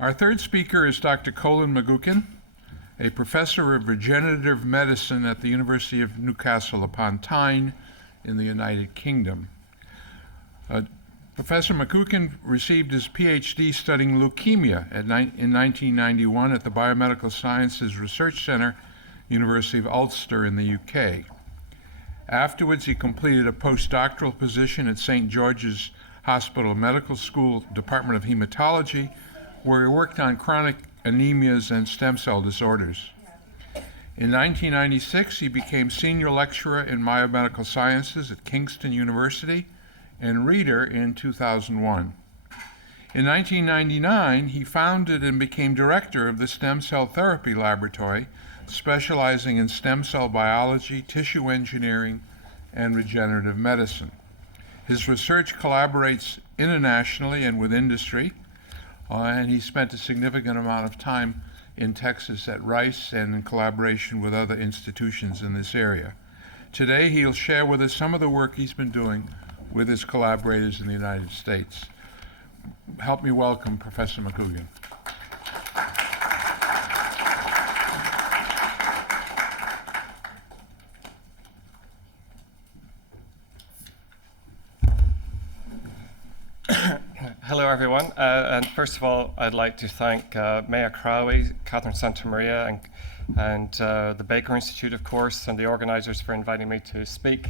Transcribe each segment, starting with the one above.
Our third speaker is Dr. Colin McGuckin, a professor of regenerative medicine at the University of Newcastle upon Tyne in the United Kingdom. Professor McGuckin received his PhD studying leukemia in 1991 at the Biomedical Sciences Research Centre, University of Ulster in the UK. Afterwards, he completed a postdoctoral position at St. George's Hospital Medical School, Department of Hematology, where he worked on chronic anemias and stem cell disorders. In 1996, he became senior lecturer in biomedical sciences at Kingston University and reader in 2001. In 1999, he founded and became director of the Stem Cell Therapy Laboratory, specializing in stem cell biology, tissue engineering, and regenerative medicine. His research collaborates internationally and with industry, and he spent a significant amount of time in Texas at Rice and in collaboration with other institutions in this area. Today, he'll share with us some of the work he's been doing with his collaborators in the United States. Help me welcome Professor McGuckin. Hello, everyone. And first of all, I'd like to thank Mayor Krabbe, Catherine Santamaria, and the Baker Institute, of course, and the organizers for inviting me to speak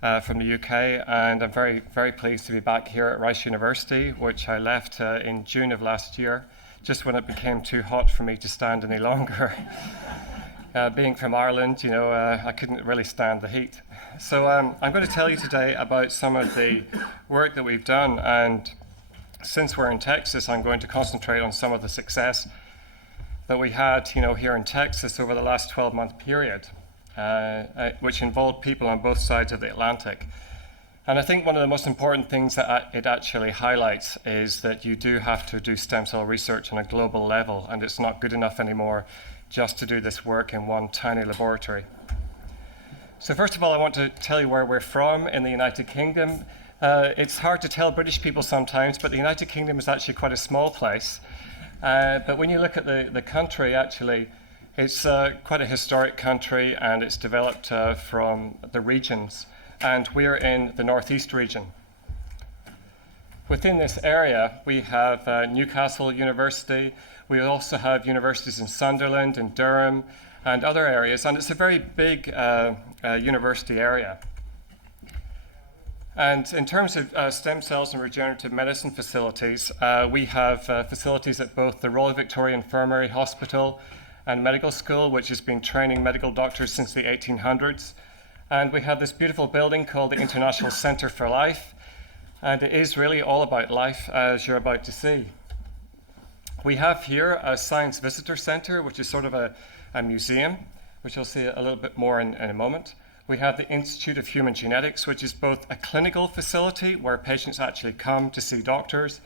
from the UK. And I'm very, very pleased to be back here at Rice University, which I left in June of last year, just when it became too hot for me to stand any longer. Being from Ireland, I couldn't really stand the heat. So I'm going to tell you today about some of the work that we've done, and since we're in Texas, I'm going to concentrate on some of the success that we had, here in Texas over the last 12-month period, which involved people on both sides of the Atlantic. And I think one of the most important things that it actually highlights is that you do have to do stem cell research on a global level, and it's not good enough anymore just to do this work in one tiny laboratory. So first of all, I want to tell you where we're from in the United Kingdom. It's hard to tell British people sometimes, but the United Kingdom is actually quite a small place. But when you look at the country, actually, it's quite a historic country, and it's developed from the regions. And we're in the Northeast region. Within this area, we have Newcastle University. We also have universities in Sunderland and Durham and other areas. And it's a very big university area. And in terms of stem cells and regenerative medicine facilities, we have facilities at both the Royal Victoria Infirmary Hospital and Medical School, which has been training medical doctors since the 1800s. And we have this beautiful building called the International Centre for Life. And it is really all about life, as you're about to see. We have here a science visitor center, which is sort of a museum, which you'll see a little bit more in a moment. We have the Institute of Human Genetics, which is both a clinical facility where patients actually come to see doctors.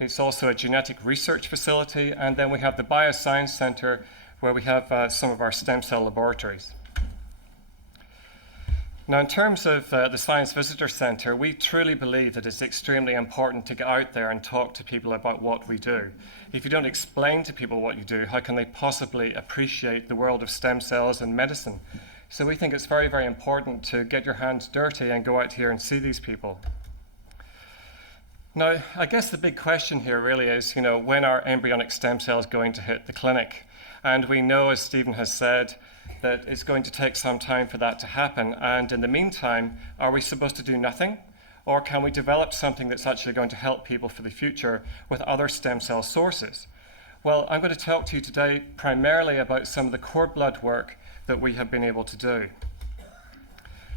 It's also a genetic research facility. And then we have the Bioscience Center, where we have some of our stem cell laboratories. Now, in terms of the Science Visitor Center, we truly believe that it's extremely important to get out there and talk to people about what we do. If you don't explain to people what you do, how can they possibly appreciate the world of stem cells and medicine? So we think it's very, very important to get your hands dirty and go out here and see these people. Now, I guess the big question here really is, when are embryonic stem cells going to hit the clinic? And we know, as Stephen has said, that it's going to take some time for that to happen. And in the meantime, are we supposed to do nothing? Or can we develop something that's actually going to help people for the future with other stem cell sources? Well, I'm going to talk to you today primarily about some of the cord blood work that we have been able to do.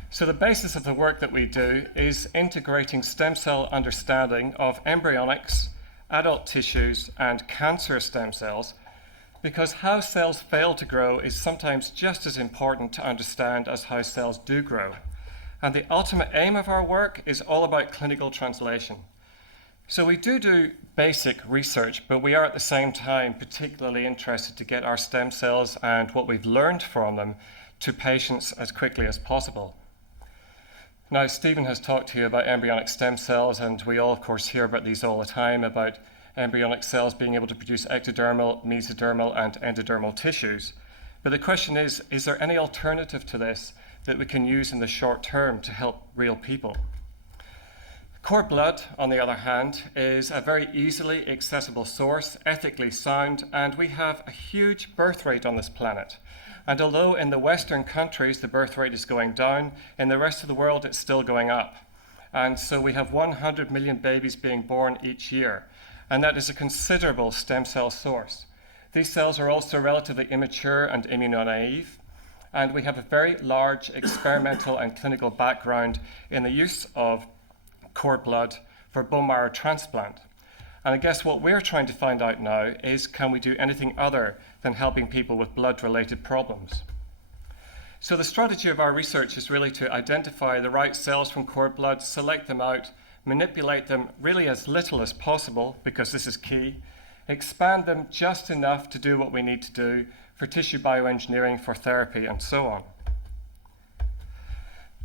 So the basis of the work that we do is integrating stem cell understanding of embryonics, adult tissues, and cancer stem cells, because how cells fail to grow is sometimes just as important to understand as how cells do grow. And the ultimate aim of our work is all about clinical translation. So we do basic research, but we are at the same time particularly interested to get our stem cells and what we've learned from them to patients as quickly as possible. Now, Stephen has talked to you about embryonic stem cells, and we all, of course, hear about these all the time, about embryonic cells being able to produce ectodermal, mesodermal, and endodermal tissues. But the question is there any alternative to this that we can use in the short term to help real people? Cord blood, on the other hand, is a very easily accessible source, ethically sound, and we have a huge birth rate on this planet. And although in the Western countries the birth rate is going down, in the rest of the world it's still going up. And so we have 100 million babies being born each year, and that is a considerable stem cell source. These cells are also relatively immature and immunonaive, and we have a very large experimental and clinical background in the use of cord blood for bone marrow transplant. And I guess what we're trying to find out now is, can we do anything other than helping people with blood-related problems? So the strategy of our research is really to identify the right cells from cord blood, select them out, manipulate them really as little as possible, because this is key, expand them just enough to do what we need to do for tissue bioengineering, for therapy, and so on.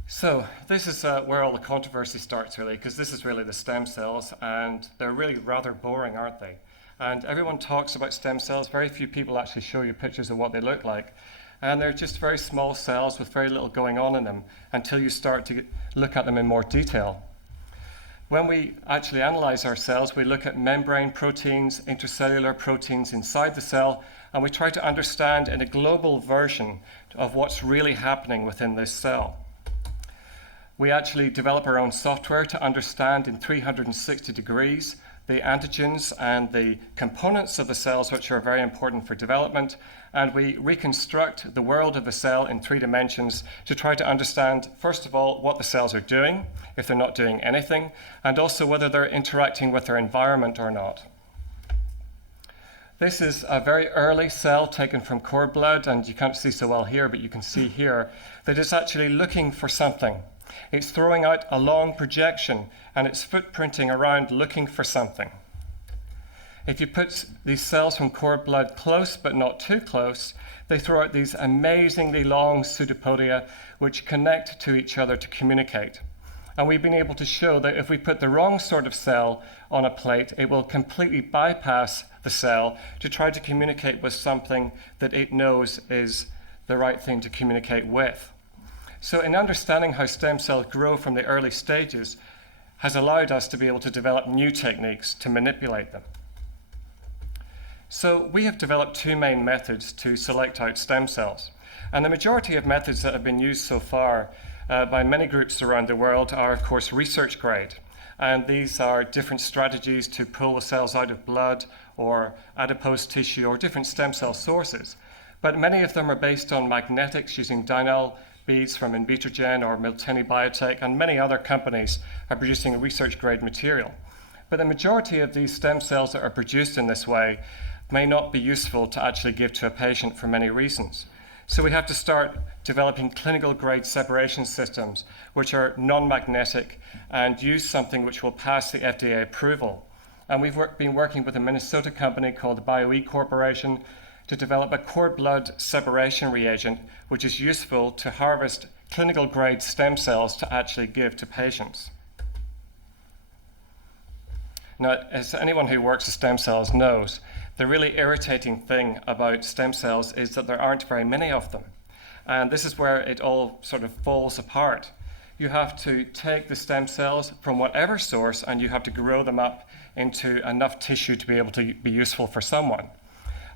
So this is where all the controversy starts, really, because this is really the stem cells, and they're really rather boring, aren't they? And everyone talks about stem cells. Very few people actually show you pictures of what they look like. And they're just very small cells with very little going on in them until you start to look at them in more detail. When we actually analyze our cells, we look at membrane proteins, intracellular proteins inside the cell, and we try to understand in a global version of what's really happening within this cell. We actually develop our own software to understand in 360 degrees the antigens and the components of the cells, which are very important for development, and we reconstruct the world of the cell in 3 dimensions to try to understand, first of all, what the cells are doing, if they're not doing anything, and also whether they're interacting with their environment or not. This is a very early cell taken from cord blood, and you can't see so well here, but you can see here that it's actually looking for something. It's throwing out a long projection, and it's footprinting around looking for something. If you put these cells from cord blood close but not too close, they throw out these amazingly long pseudopodia which connect to each other to communicate. And we've been able to show that if we put the wrong sort of cell on a plate, it will completely bypass the cell to try to communicate with something that it knows is the right thing to communicate with. So in understanding how stem cells grow from the early stages has allowed us to be able to develop new techniques to manipulate them. So we have developed 2 main methods to select out stem cells. And the majority of methods that have been used so far by many groups around the world are, of course, research grade. And these are different strategies to pull the cells out of blood or adipose tissue or different stem cell sources. But many of them are based on magnetics using Dynel beads from Invitrogen or Miltenyi Biotech, and many other companies are producing research grade material. But the majority of these stem cells that are produced in this way may not be useful to actually give to a patient for many reasons. So we have to start developing clinical grade separation systems which are non-magnetic and use something which will pass the FDA approval. And we've been working with a Minnesota company called the BioE Corporation to develop a cord blood separation reagent which is useful to harvest clinical grade stem cells to actually give to patients. Now, as anyone who works with stem cells knows, the really irritating thing about stem cells is that there aren't very many of them. And this is where it all sort of falls apart. You have to take the stem cells from whatever source and you have to grow them up into enough tissue to be able to be useful for someone.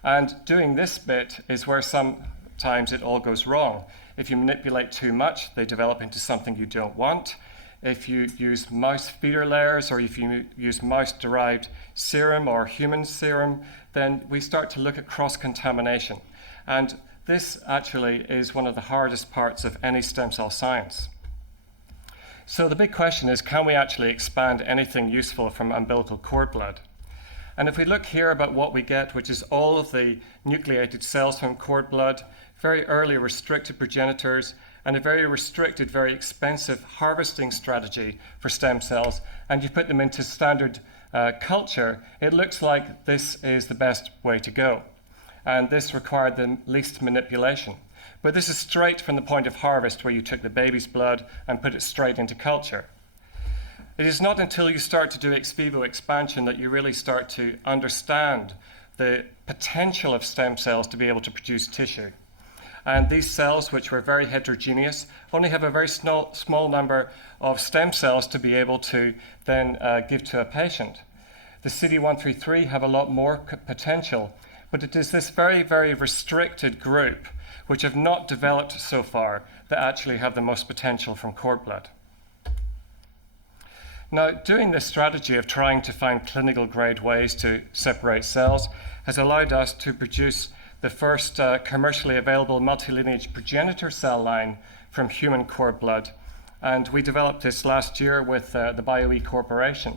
And doing this bit is where sometimes it all goes wrong. If you manipulate too much, they develop into something you don't want. If you use mouse feeder layers or if you use mouse-derived serum or human serum, then we start to look at cross-contamination. And this actually is one of the hardest parts of any stem cell science. So the big question is, can we actually expand anything useful from umbilical cord blood? And if we look here about what we get, which is all of the nucleated cells from cord blood, very early restricted progenitors, and a very restricted, very expensive harvesting strategy for stem cells, and you put them into standard culture, it looks like this is the best way to go. And this required the least manipulation. But this is straight from the point of harvest where you took the baby's blood and put it straight into culture. It is not until you start to do ex vivo expansion that you really start to understand the potential of stem cells to be able to produce tissue. And these cells, which were very heterogeneous, only have a very small number of stem cells to be able to then give to a patient. The CD133 have a lot more potential, but it is this very, very restricted group which have not developed so far that actually have the most potential from cord blood. Now, doing this strategy of trying to find clinical grade ways to separate cells has allowed us to produce the first commercially available multilineage progenitor cell line from human cord blood. And we developed this last year with the BioE Corporation.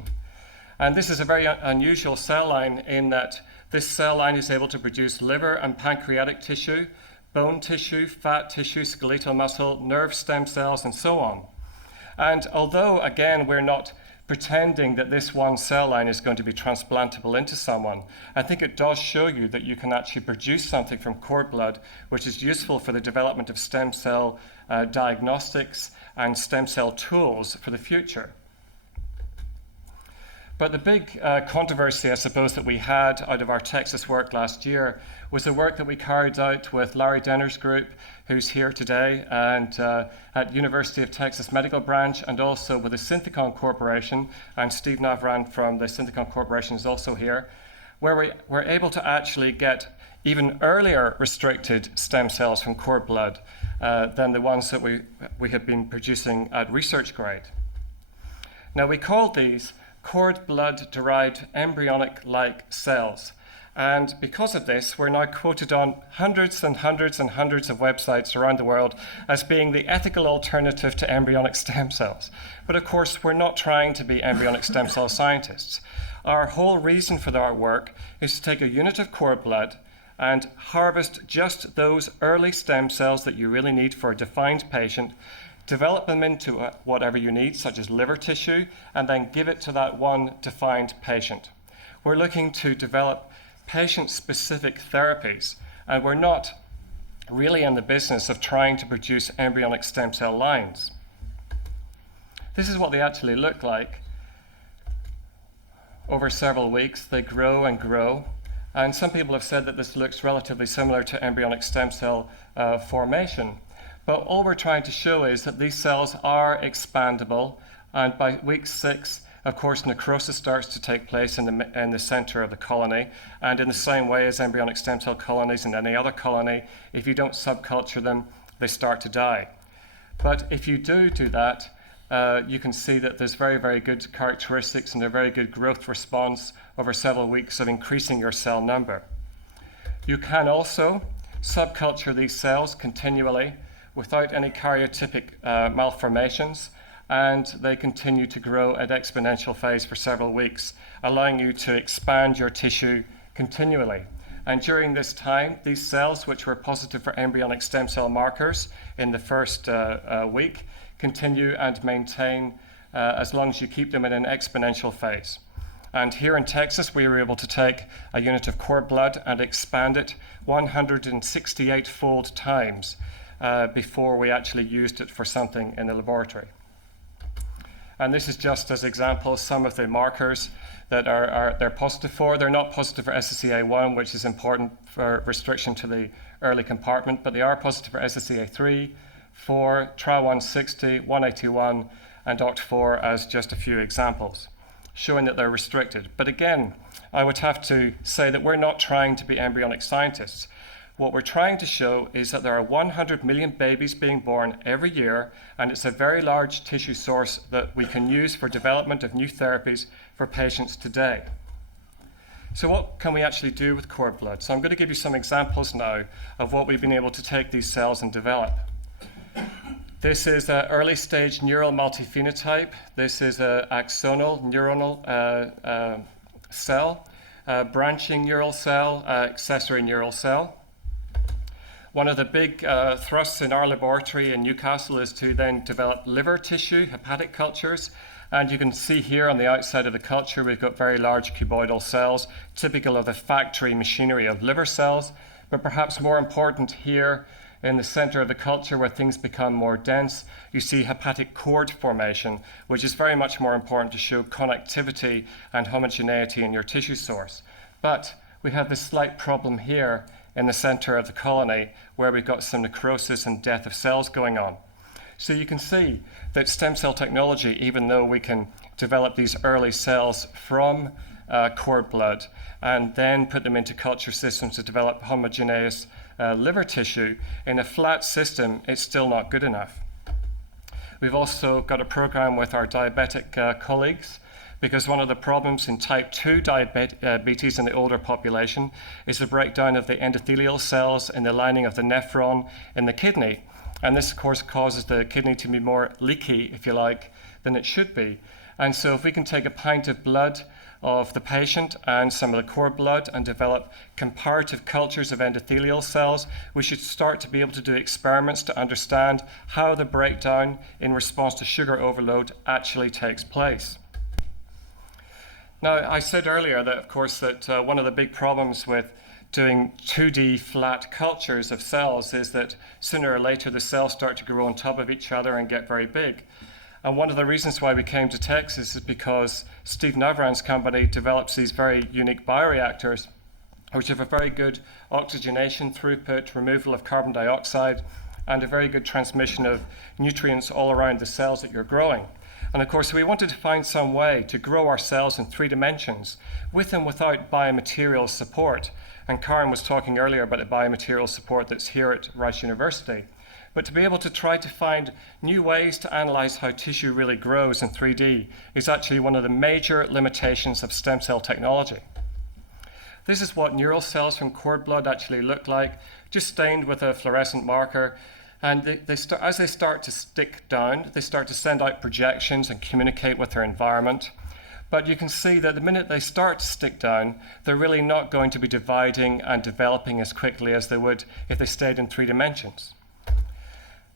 And this is a very unusual cell line in that this cell line is able to produce liver and pancreatic tissue, bone tissue, fat tissue, skeletal muscle, nerve stem cells, and so on. And although, again, we're not pretending that this one cell line is going to be transplantable into someone, I think it does show you that you can actually produce something from cord blood which is useful for the development of stem cell diagnostics and stem cell tools for the future. But the big controversy, I suppose, that we had out of our Texas work last year was the work that we carried out with Larry Denner's group, who's here today, and at University of Texas Medical Branch, and also with the Synthicon Corporation, and Steve Navran from the Synthicon Corporation is also here, where we were able to actually get even earlier restricted stem cells from cord blood than the ones that we had been producing at research grade. Now, we called these cord blood-derived embryonic-like cells. And because of this, we're now quoted on hundreds and hundreds and hundreds of websites around the world as being the ethical alternative to embryonic stem cells. But of course, we're not trying to be embryonic stem cell scientists. Our whole reason for our work is to take a unit of cord blood and harvest just those early stem cells that you really need for a defined patient, develop them into whatever you need, such as liver tissue, and then give it to that one defined patient. We're looking to develop patient-specific therapies, and we're not really in the business of trying to produce embryonic stem cell lines. This is what they actually look like. Over several weeks, they grow and grow, and some people have said that this looks relatively similar to embryonic stem cell formation. But all we're trying to show is that these cells are expandable, and by week 6, of course, necrosis starts to take place in the center of the colony, and in the same way as embryonic stem cell colonies and any other colony, if you don't subculture them, they start to die. But if you do that, you can see that there's very, very good characteristics and a very good growth response over several weeks of increasing your cell number. You can also subculture these cells continually without any karyotypic malformations, and they continue to grow at exponential phase for several weeks, allowing you to expand your tissue continually. And during this time, these cells, which were positive for embryonic stem cell markers in the first week, continue and maintain as long as you keep them in an exponential phase. And here in Texas, we were able to take a unit of cord blood and expand it 168-fold times before we actually used it for something in the laboratory. And this is just as examples, some of the markers that they're positive for. They're not positive for SSEA1, which is important for restriction to the early compartment, but they are positive for SSEA3, 4, Tra160, 181, and OCT4 as just a few examples, showing that they're restricted. But again, I would have to say that we're not trying to be embryonic scientists. What we're trying to show is that there are 100 million babies being born every year, and it's a very large tissue source that we can use for development of new therapies for patients today. So what can we actually do with cord blood? So I'm going to give you some examples now of what we've been able to take these cells and develop. This is an early stage neural multiphenotype. This is an axonal neuronal cell, branching neural cell, accessory neural cell. One of the big thrusts in our laboratory in Newcastle is to then develop liver tissue, hepatic cultures. And you can see here on the outside of the culture, we've got very large cuboidal cells, typical of the factory machinery of liver cells. But perhaps more important here In the center of the culture, where things become more dense, you see hepatic cord formation, which is very much more important to show connectivity and homogeneity in your tissue source. But we have this slight problem here in the center of the colony, where we've got some necrosis and death of cells going on. So you can see that stem cell technology, even though we can develop these early cells from cord blood and then put them into culture systems to develop homogeneous liver tissue, in a flat system, it's still not good enough. We've also got a program with our diabetic colleagues, because one of the problems in type 2 diabetes in the older population is the breakdown of the endothelial cells in the lining of the nephron in the kidney. And this, of course, causes the kidney to be more leaky, if you like, than it should be. And so if we can take a pint of blood of the patient and some of the cord blood and develop comparative cultures of endothelial cells, we should start to be able to do experiments to understand how the breakdown in response to sugar overload actually takes place. Now, I said earlier that, of course, that one of the big problems with doing 2D flat cultures of cells is that sooner or later the cells start to grow on top of each other and get very big. And one of the reasons why we came to Texas is because Steve Navran's company develops these very unique bioreactors, which have a very good oxygenation throughput, removal of carbon dioxide, and a very good transmission of nutrients all around the cells that you're growing. And of course, we wanted to find some way to grow our cells in 3 dimensions with and without biomaterial support. And Karen was talking earlier about the biomaterial support that's here at Rice University. But to be able to try to find new ways to analyze how tissue really grows in 3D is actually one of the major limitations of stem cell technology. This is what neural cells from cord blood actually look like, just stained with a fluorescent marker. And as they start to stick down, they start to send out projections and communicate with their environment. But you can see that the minute they start to stick down, they're really not going to be dividing and developing as quickly as they would if they stayed in 3 dimensions.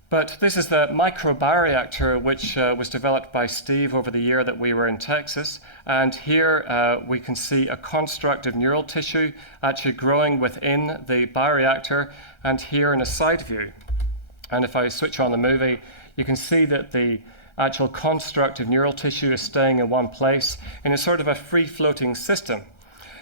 But this is the microbioreactor, which was developed by Steve over the year that we were in Texas. And here we can see a construct of neural tissue actually growing within the bioreactor, and here in a side view. And if I switch on the movie, you can see that the actual construct of neural tissue is staying in one place in a sort of a free-floating system.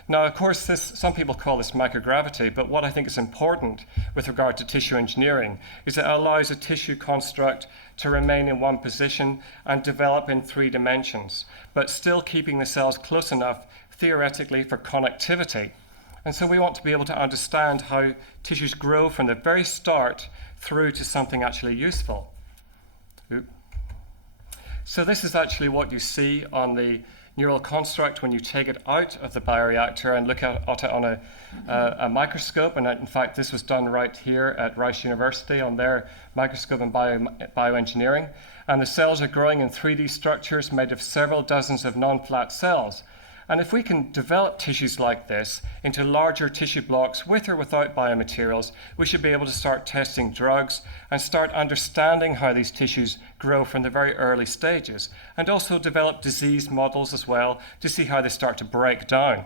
Now, of course, some people call this microgravity, but what I think is important with regard to tissue engineering is that it allows a tissue construct to remain in one position and develop in 3 dimensions, but still keeping the cells close enough, theoretically, for connectivity. And so we want to be able to understand how tissues grow from the very start through to something actually useful. So this is actually what you see on the neural construct when you take it out of the bioreactor and look at it on a microscope. And in fact, this was done right here at Rice University on their microscope in bioengineering. And the cells are growing in 3D structures made of several dozens of non-flat cells. And if we can develop tissues like this into larger tissue blocks with or without biomaterials, we should be able to start testing drugs and start understanding how these tissues grow from the very early stages, and also develop disease models as well to see how they start to break down.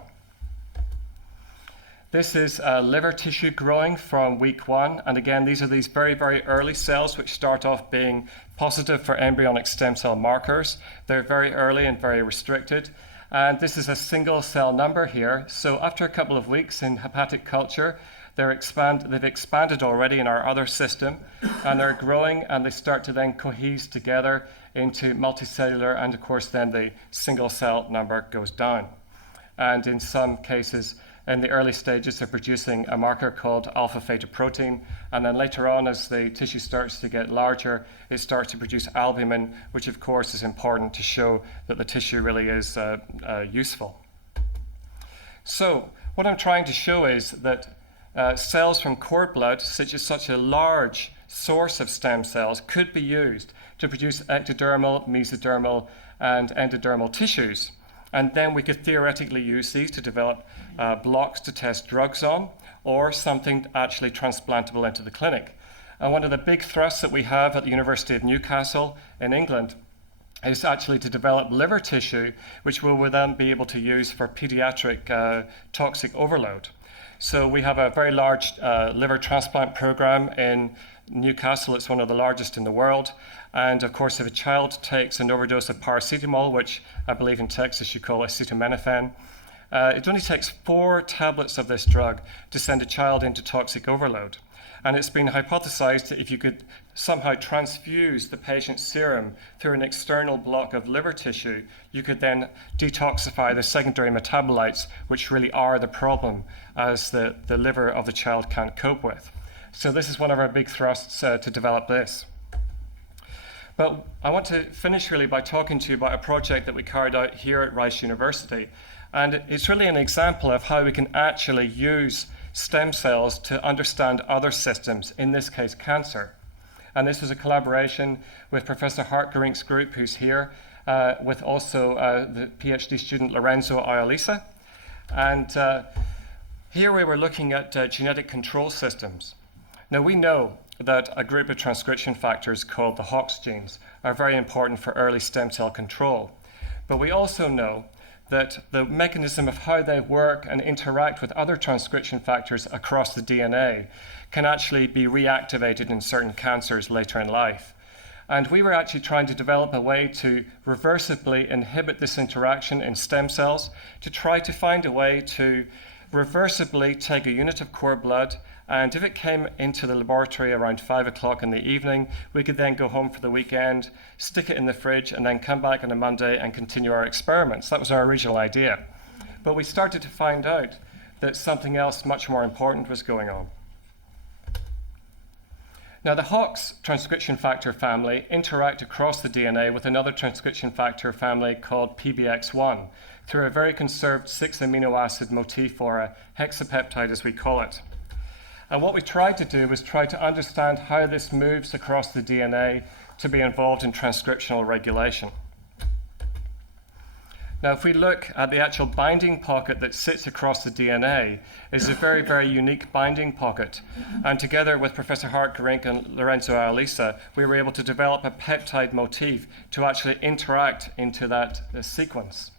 This is liver tissue growing from week 1. And again, these are these very, very early cells which start off being positive for embryonic stem cell markers. They're very early and very restricted. And this is a single cell number here. So after a couple of weeks in hepatic culture, they've expanded already in our other system, and they're growing, and they start to then cohese together into multicellular, and of course then the single cell number goes down. And in some cases, in the early stages, they're producing a marker called alpha-fetoprotein, and then later on, as the tissue starts to get larger, it starts to produce albumin, which of course is important to show that the tissue really is useful. So what I'm trying to show is that cells from cord blood, such a large source of stem cells, could be used to produce ectodermal, mesodermal, and endodermal tissues. And then we could theoretically use these to develop blocks to test drugs on, or something actually transplantable into the clinic. And one of the big thrusts that we have at the University of Newcastle in England is actually to develop liver tissue, which we will then be able to use for pediatric toxic overload. So we have a very large liver transplant program in Newcastle. It's one of the largest in the world. And of course, if a child takes an overdose of paracetamol, which I believe in Texas you call acetaminophen, it only takes 4 tablets of this drug to send a child into toxic overload. And it's been hypothesized that if you could somehow transfuse the patient's serum through an external block of liver tissue, you could then detoxify the secondary metabolites, which really are the problem, as the liver of the child can't cope with. So this is one of our big thrusts to develop this. But I want to finish really by talking to you about a project that we carried out here at Rice University. And it's really an example of how we can actually use stem cells to understand other systems, in this case cancer. And this was a collaboration with Professor Hartgerink's group, who's here, with also the PhD student Lorenzo Ayalisa. And here we were looking at genetic control systems. Now we know that a group of transcription factors called the Hox genes are very important for early stem cell control. But we also know that the mechanism of how they work and interact with other transcription factors across the DNA can actually be reactivated in certain cancers later in life. And we were actually trying to develop a way to reversibly inhibit this interaction in stem cells to try to find a way to reversibly take a unit of cord blood, and if it came into the laboratory around 5 o'clock in the evening, we could then go home for the weekend, stick it in the fridge, and then come back on a Monday and continue our experiments. That was our original idea. But we started to find out that something else much more important was going on. Now, the Hox transcription factor family interact across the DNA with another transcription factor family called PBX1 through a very conserved 6 amino acid motif, or a hexapeptide as we call it. And what we tried to do was try to understand how this moves across the DNA to be involved in transcriptional regulation. Now, if we look at the actual binding pocket that sits across the DNA, it's a very, very unique binding pocket. And together with Professor Hartgerink and Lorenzo Ayalisa, we were able to develop a peptide motif to actually interact into that sequence.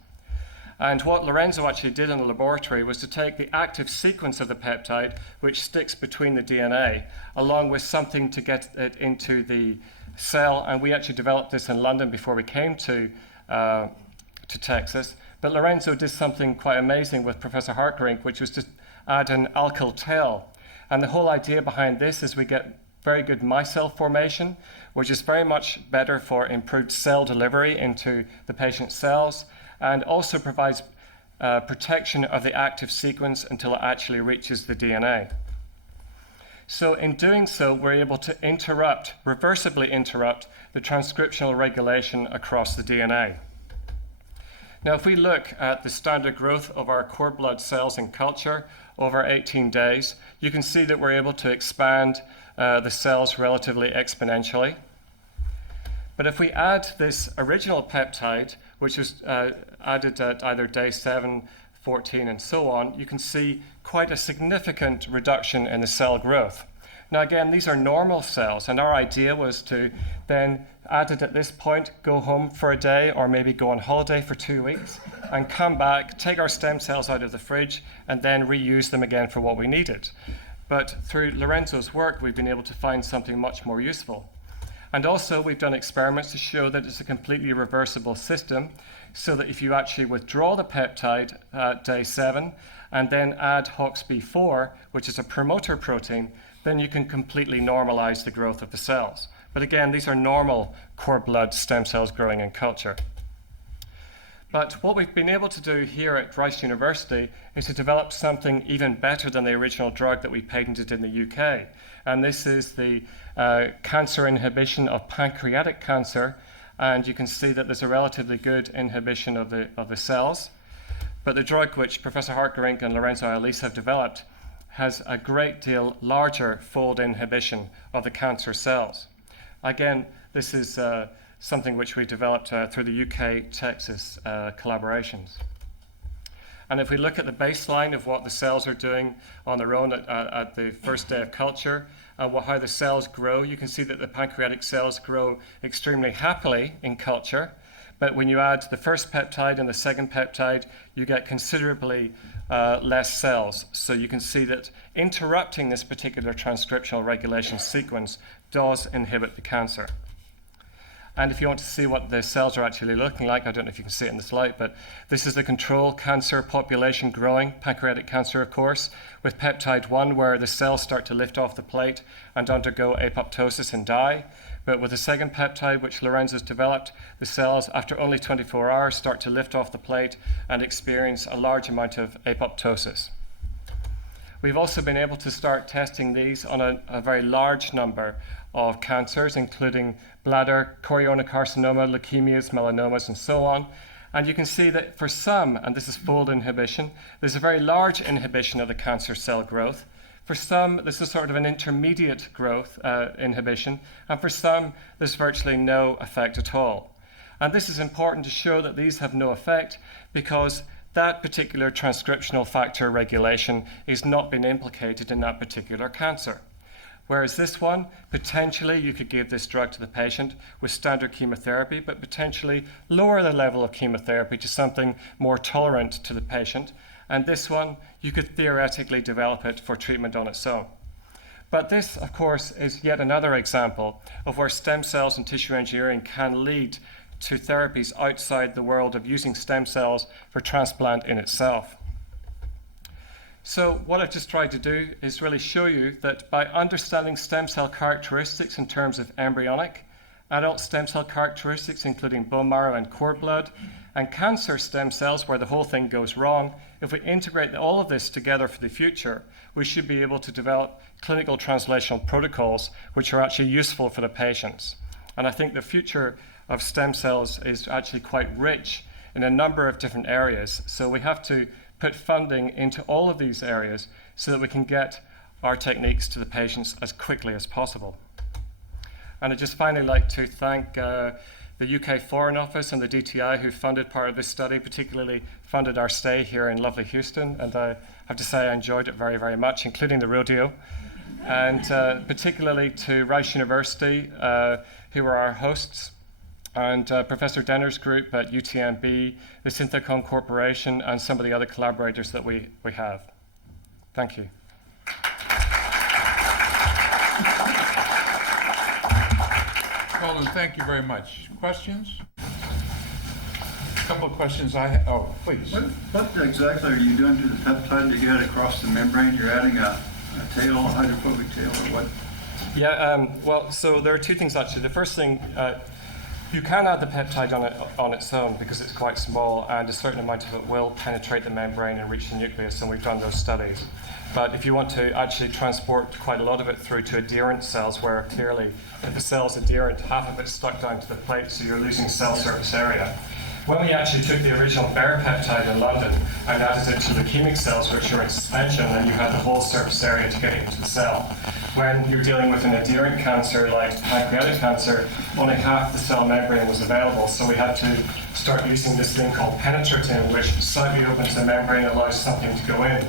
And what Lorenzo actually did in the laboratory was to take the active sequence of the peptide, which sticks between the DNA, along with something to get it into the cell. And we actually developed this in London before we came to Texas. But Lorenzo did something quite amazing with Professor Hartgerink, which was to add an alkyl tail. And the whole idea behind this is we get very good micelle formation, which is very much better for improved cell delivery into the patient's cells, and also provides protection of the active sequence until it actually reaches the DNA. So in doing so, we're able to reversibly interrupt the transcriptional regulation across the DNA. Now, if we look at the standard growth of our cord blood cells in culture over 18 days, you can see that we're able to expand the cells relatively exponentially. But if we add this original peptide, which was added at either day 7, 14, and so on, you can see quite a significant reduction in the cell growth. Now again, these are normal cells, and our idea was to then add it at this point, go home for a day, or maybe go on holiday for 2 weeks, and come back, take our stem cells out of the fridge, and then reuse them again for what we needed. But through Lorenzo's work, we've been able to find something much more useful. And also, we've done experiments to show that it's a completely reversible system, so that if you actually withdraw the peptide at day 7 and then add HOXB4, which is a promoter protein, then you can completely normalize the growth of the cells. But again, these are normal cord blood stem cells growing in culture. But what we've been able to do here at Rice University is to develop something even better than the original drug that we patented in the UK. And this is the cancer inhibition of pancreatic cancer. And you can see that there's a relatively good inhibition of the cells. But the drug which Professor Hartgerink and Lorenzo Ayalisa have developed has a great deal larger fold inhibition of the cancer cells. Again, this is something which we developed through the UK-Texas collaborations. And if we look at the baseline of what the cells are doing on their own at the first day of culture, and how the cells grow, you can see that the pancreatic cells grow extremely happily in culture. But when you add the first peptide and the second peptide, you get considerably less cells. So you can see that interrupting this particular transcriptional regulation sequence does inhibit the cancer. And if you want to see what the cells are actually looking like, I don't know if you can see it in the slide, but this is the control cancer population growing, pancreatic cancer, of course, with peptide 1, where the cells start to lift off the plate and undergo apoptosis and die. But with the second peptide, which Lorenz has developed, the cells, after only 24 hours, start to lift off the plate and experience a large amount of apoptosis. We've also been able to start testing these on a very large number of cancers, including bladder, chorionic carcinoma, leukemias, melanomas, and so on. And you can see that for some, and this is fold inhibition, there's a very large inhibition of the cancer cell growth. For some, this is sort of an intermediate growth inhibition, and for some, there's virtually no effect at all. And this is important to show that these have no effect because that particular transcriptional factor regulation is not been implicated in that particular cancer. Whereas this one, potentially you could give this drug to the patient with standard chemotherapy, but potentially lower the level of chemotherapy to something more tolerant to the patient. And this one, you could theoretically develop it for treatment on its own. But this, of course, is yet another example of where stem cells and tissue engineering can lead to therapies outside the world of using stem cells for transplant in itself. So what I've just tried to do is really show you that by understanding stem cell characteristics in terms of embryonic, adult stem cell characteristics including bone marrow and cord blood, and cancer stem cells where the whole thing goes wrong, if we integrate all of this together for the future, we should be able to develop clinical translational protocols which are actually useful for the patients. And I think the future of stem cells is actually quite rich in a number of different areas. So we have to put funding into all of these areas so that we can get our techniques to the patients as quickly as possible. And I'd just finally like to thank the UK Foreign Office and the DTI who funded part of this study, particularly funded our stay here in lovely Houston. And I have to say I enjoyed it very, very much, including the real deal. And particularly to Rice University, who were our hosts, and Professor Denner's group at UTMB, the Synthecom Corporation, and some of the other collaborators that we have. Thank you. Colin, thank you very much. Questions? A couple of questions I have. Oh, please. What exactly are you doing to the peptide to get it across the membrane? You're adding a tail, a hydrophobic tail, or what? Yeah, well, so there are two things actually. The first thing, you can add the peptide on its own because it's quite small and a certain amount of it will penetrate the membrane and reach the nucleus, and we've done those studies. But if you want to actually transport quite a lot of it through to adherent cells, where clearly if the cell's adherent, half of it's stuck down to the plate, so you're losing cell surface area. When we actually took the original bear peptide in London and added it to leukemic cells, which are in suspension, then you had the whole surface area to get it into the cell. When you're dealing with an adherent cancer like pancreatic cancer, only half the cell membrane was available, so we had to start using this thing called penetratin, which slightly opens the membrane and allows something to go in.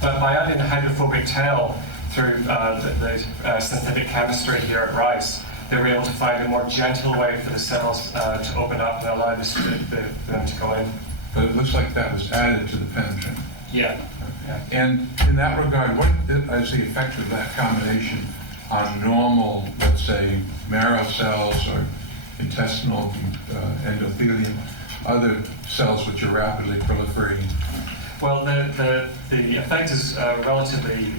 But by adding the hydrophobic tail through the synthetic chemistry here at Rice, they were able to find a more gentle way for the cells to open up and allow them to go in. But it looks like that was added to the penetrant. Yeah. Yeah. And in that regard, what is the effect of that combination on normal, let's say, marrow cells or intestinal endothelium, other cells which are rapidly proliferating? Well, the effect is relatively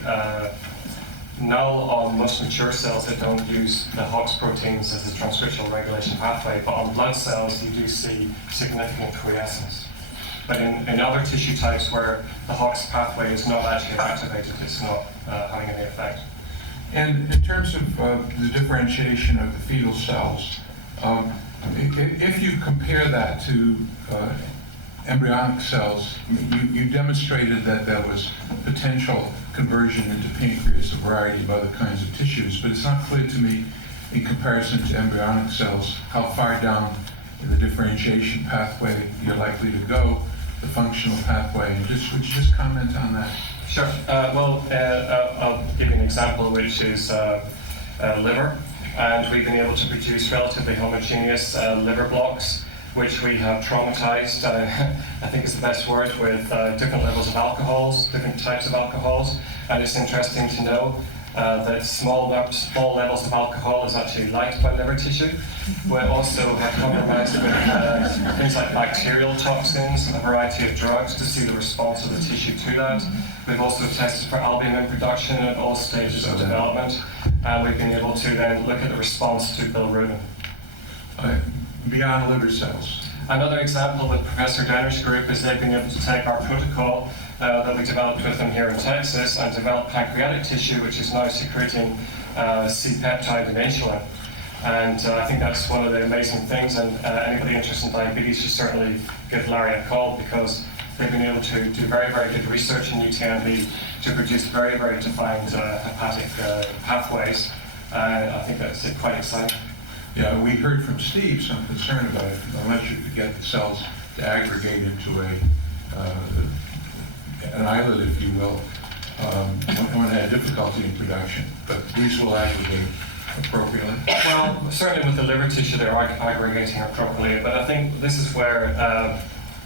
null on most mature cells that don't use the Hox proteins as a transcriptional regulation pathway, but on blood cells you do see significant quiescence. But in other tissue types where the Hox pathway is not actually activated, it's not having any effect. And in terms of the differentiation of the fetal cells, if you compare that to embryonic cells, you demonstrated that there was potential conversion into pancreas, a variety of other kinds of tissues, but it's not clear to me, in comparison to embryonic cells, how far down the differentiation pathway you're likely to go, the functional pathway. And would you just comment on that? Sure. Well, I'll give you an example, which is liver. And we've been able to produce relatively homogeneous liver blocks which we have traumatized, I think is the best word, with different levels of alcohols, different types of alcohols. And it's interesting to know that small levels of alcohol is actually liked by liver tissue. We also have compromised with things like bacterial toxins and a variety of drugs to see the response of the tissue to that. We've also tested for albumin production at all stages of development, and we've been able to then look at the response to bilirubin. Beyond liver cells. Another example with Professor Denner's group is they've been able to take our protocol that we developed with them here in Texas and develop pancreatic tissue, which is now secreting C-peptide and insulin. And I think that's one of the amazing things, and anybody interested in diabetes should certainly give Larry a call, because they've been able to do very, very good research in UTMB to produce very, very defined hepatic pathways. I think that's quite exciting. Yeah, we heard from Steve some concern about it, unless you could get the cells to aggregate into an islet, if you will. One had difficulty in production, but these will aggregate appropriately. Well, certainly with the liver tissue, they're aggregating appropriately, but I think this is where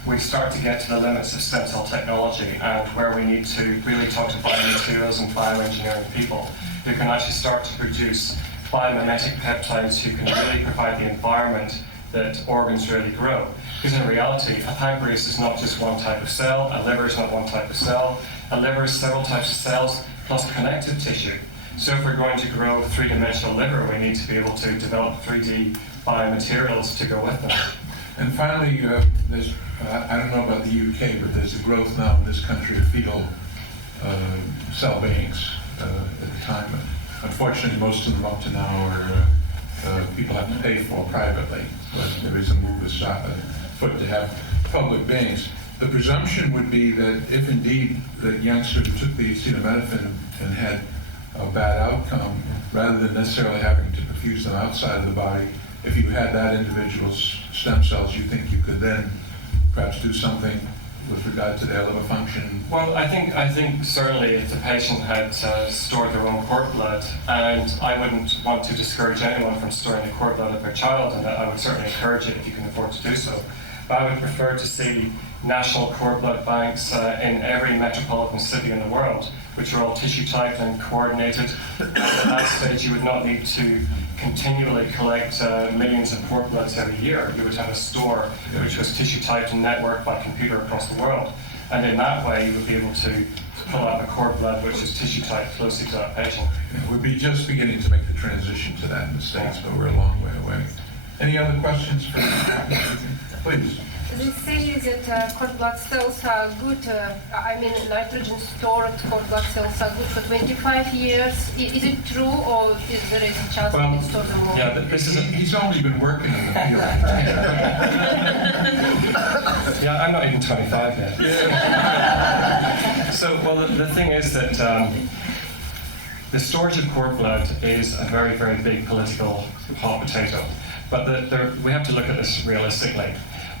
we start to get to the limits of stem cell technology, and where we need to really talk to biomaterials and bioengineering people who can actually start to produce biomimetic peptides who can really provide the environment that organs really grow. Because in reality, a pancreas is not just one type of cell, a liver is not one type of cell, a liver is several types of cells plus connective tissue. So if we're going to grow a three-dimensional liver, we need to be able to develop 3D biomaterials to go with them. And finally, there's, I don't know about the UK, but there's a growth now in this country of fetal cell banks at the time. Unfortunately, most of them up to now are people have to pay for privately, but there is a move afoot to have public banks. The presumption would be that if indeed the youngster who took the acetaminophen and had a bad outcome, rather than necessarily having to perfuse them outside of the body, if you had that individual's stem cells, you think you could then perhaps do something with regard to their liver function? Well, I think certainly if the patient had stored their own cord blood, and I wouldn't want to discourage anyone from storing the cord blood of their child, and I would certainly encourage it if you can afford to do so. But I would prefer to see national cord blood banks in every metropolitan city in the world, which are all tissue typed and coordinated. At that stage, you would not need to continually collect millions of cord bloods every year. You would have a store which was tissue typed and networked by computer across the world. And in that way, you would be able to pull out a cord blood which is tissue typed closely to that patient. Yeah, we'd be just beginning to make the transition to that in the States, but we're a long way away. Any other questions for please? They say that cord blood cells are good, nitrogen stored cord blood cells are good for 25 years. Is it true, or is there a chance that it stores them more? Yeah, He's only been working in the field. Yeah, I'm not even 25 yet. Yeah. So, well, the thing is that the storage of cord blood is a very, very big political hot potato. But we have to look at this realistically.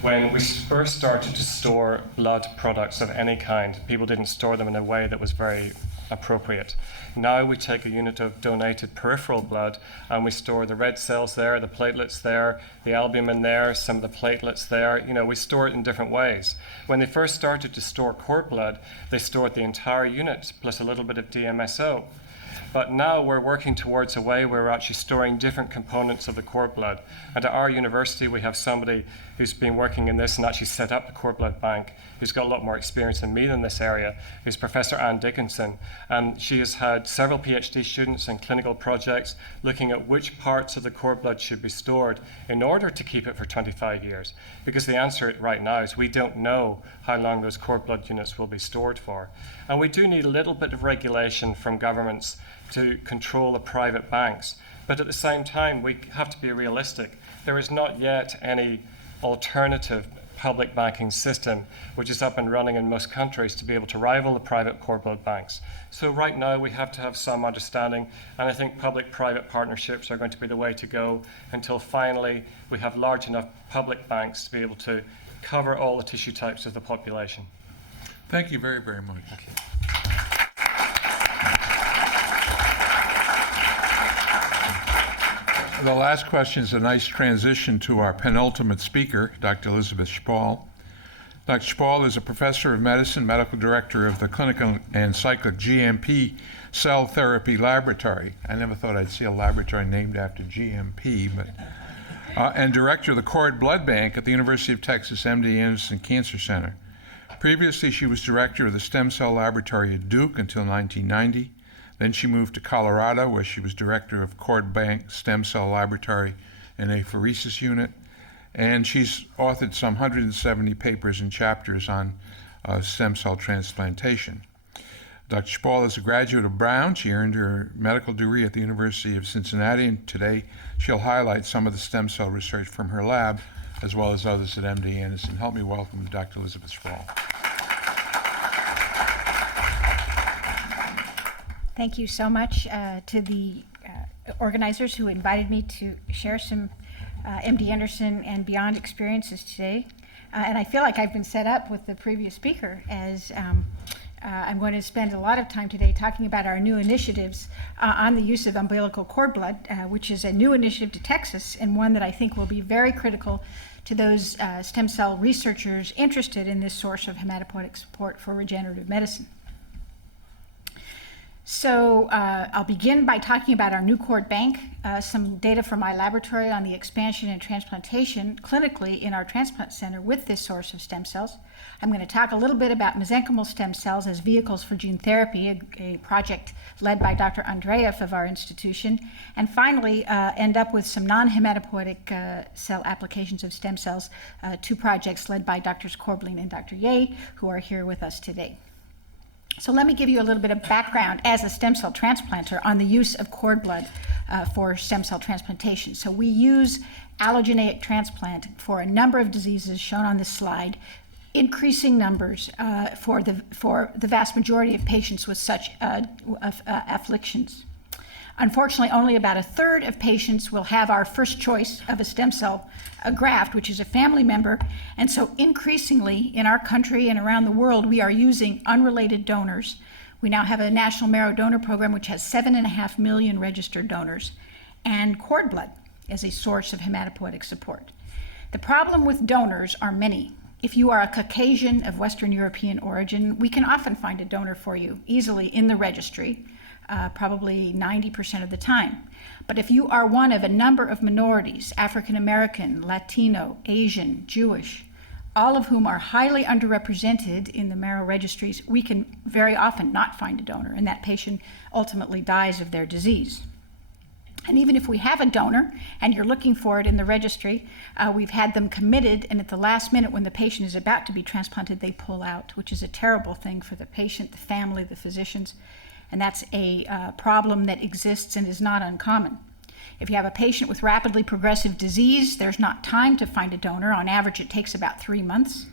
When we first started to store blood products of any kind, people didn't store them in a way that was very appropriate. Now we take a unit of donated peripheral blood and we store the red cells there, the platelets there, the albumin there, some of the platelets there. You know, we store it in different ways. When they first started to store cord blood, they stored the entire unit plus a little bit of DMSO. But now we're working towards a way where we're actually storing different components of the cord blood. And at our university, we have somebody who's been working in this and actually set up the cord blood bank, who's got a lot more experience than me in this area, who's Professor Ann Dickinson. And she has had several PhD students in clinical projects looking at which parts of the cord blood should be stored in order to keep it for 25 years. Because the answer right now is we don't know how long those cord blood units will be stored for. And we do need a little bit of regulation from governments to control the private banks. But at the same time, we have to be realistic. There is not yet any alternative public banking system which is up and running in most countries to be able to rival the private cord blood banks. So right now we have to have some understanding, and I think public-private partnerships are going to be the way to go until finally we have large enough public banks to be able to cover all the tissue types of the population. Thank you very, very much. Thank you. The last question is a nice transition to our penultimate speaker, Dr. Elizabeth Spall. Dr. Spall is a professor of medicine, medical director of the clinical and cyclic GMP cell therapy laboratory. I never thought I'd see a laboratory named after GMP, but and director of the Cord Blood Bank at the University of Texas MD Anderson Cancer Center. Previously, she was director of the stem cell laboratory at Duke until 1990. Then she moved to Colorado, where she was director of Cord Bank Stem Cell Laboratory and Apheresis Unit. And she's authored some 170 papers and chapters on stem cell transplantation. Dr. Spall is a graduate of Brown. She earned her medical degree at the University of Cincinnati, and today she'll highlight some of the stem cell research from her lab, as well as others at MD Anderson. Help me welcome Dr. Elizabeth Spall. Thank you so much to the organizers who invited me to share some MD Anderson and beyond experiences today. And I feel like I've been set up with the previous speaker, as I'm going to spend a lot of time today talking about our new initiatives on the use of umbilical cord blood, which is a new initiative to Texas, and one that I think will be very critical to those stem cell researchers interested in this source of hematopoietic support for regenerative medicine. So I'll begin by talking about our new cord bank, some data from my laboratory on the expansion and transplantation clinically in our transplant center with this source of stem cells. I'm going to talk a little bit about mesenchymal stem cells as vehicles for gene therapy, a project led by Dr. Andreeff of our institution, and finally end up with some non-hematopoietic cell applications of stem cells, two projects led by Drs. Korbling and Dr. Ye, who are here with us today. So let me give you a little bit of background as a stem cell transplanter on the use of cord blood for stem cell transplantation. So we use allogeneic transplant for a number of diseases shown on this slide, increasing numbers for the vast majority of patients with such afflictions. Unfortunately, only about a third of patients will have our first choice of a stem cell graft, which is a family member. And so increasingly in our country and around the world, we are using unrelated donors. We now have a national marrow donor program, which has 7.5 million registered donors, and cord blood as a source of hematopoietic support. The problem with donors are many. If you are a Caucasian of Western European origin, we can often find a donor for you easily in the registry. Probably 90% of the time. But if you are one of a number of minorities, African American, Latino, Asian, Jewish, all of whom are highly underrepresented in the marrow registries, we can very often not find a donor, and that patient ultimately dies of their disease. And even if we have a donor and you're looking for it in the registry, we've had them committed, and at the last minute when the patient is about to be transplanted, they pull out, which is a terrible thing for the patient, the family, the physicians. And that's a problem that exists and is not uncommon. If you have a patient with rapidly progressive disease, there's not time to find a donor. On average, it takes about 3 months.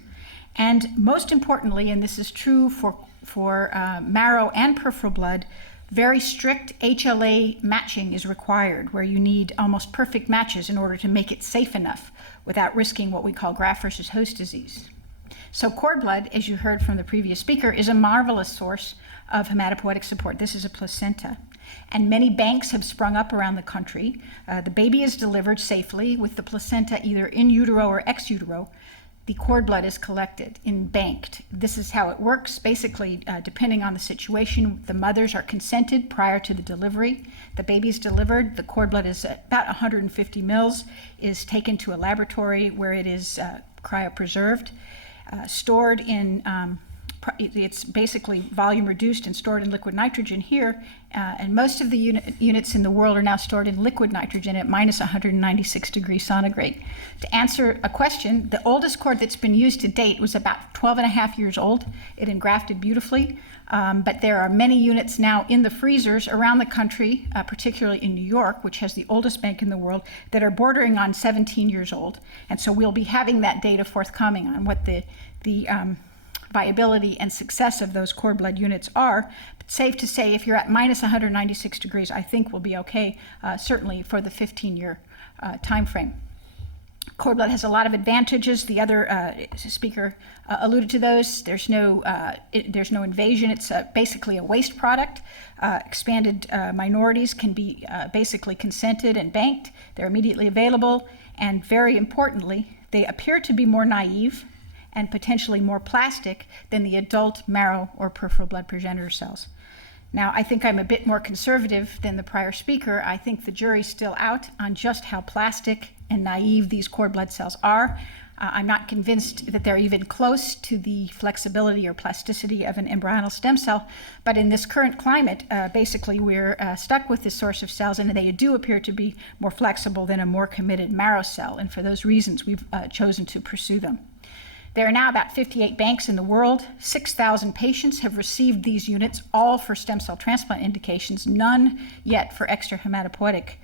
And most importantly, and this is true for marrow and peripheral blood, very strict HLA matching is required, where you need almost perfect matches in order to make it safe enough without risking what we call graft versus host disease. So cord blood, as you heard from the previous speaker, is a marvelous source of hematopoietic support. This is a placenta. And many banks have sprung up around the country. The baby is delivered safely with the placenta either in utero or ex utero. The cord blood is collected and banked. This is how it works. Basically, depending on the situation, the mothers are consented prior to the delivery. The baby's delivered. The cord blood is about 150 mils, is taken to a laboratory where it is cryopreserved, stored in it's basically volume reduced and stored in liquid nitrogen here, and most of the units in the world are now stored in liquid nitrogen at minus 196 degrees centigrade. To answer a question, the oldest cord that's been used to date was about 12 and a half years old. It engrafted beautifully, but there are many units now in the freezers around the country, particularly in New York, which has the oldest bank in the world, that are bordering on 17 years old. And so we'll be having that data forthcoming on what the viability and success of those cord blood units are. But safe to say, if you're at minus 196 degrees, I think we'll be okay, certainly for the 15-year time frame. Cord blood has a lot of advantages. The other speaker alluded to those. There's no invasion. It's basically a waste product. Expanded minorities can be basically consented and banked. They're immediately available. And very importantly, they appear to be more naive and potentially more plastic than the adult marrow or peripheral blood progenitor cells. Now, I think I'm a bit more conservative than the prior speaker. I think the jury's still out on just how plastic and naive these cord blood cells are. I'm not convinced that they're even close to the flexibility or plasticity of an embryonal stem cell, but in this current climate, basically we're stuck with this source of cells, and they do appear to be more flexible than a more committed marrow cell, and for those reasons we've chosen to pursue them. There are now about 58 banks in the world. 6,000 patients have received these units, all for stem cell transplant indications, none yet for extrahematopoietic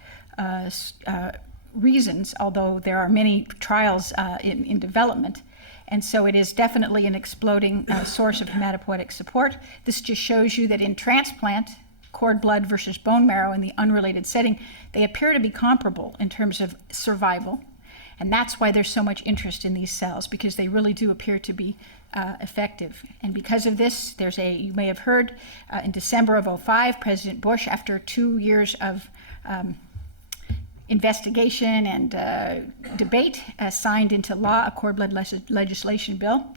reasons, although there are many trials in development. And so it is definitely an exploding source of hematopoietic support. This just shows you that in transplant, cord blood versus bone marrow in the unrelated setting, they appear to be comparable in terms of survival. And that's why there's so much interest in these cells, because they really do appear to be effective. And because of this, you may have heard, in December of 2005, President Bush, after 2 years of investigation and debate, signed into law a cord blood legislation bill.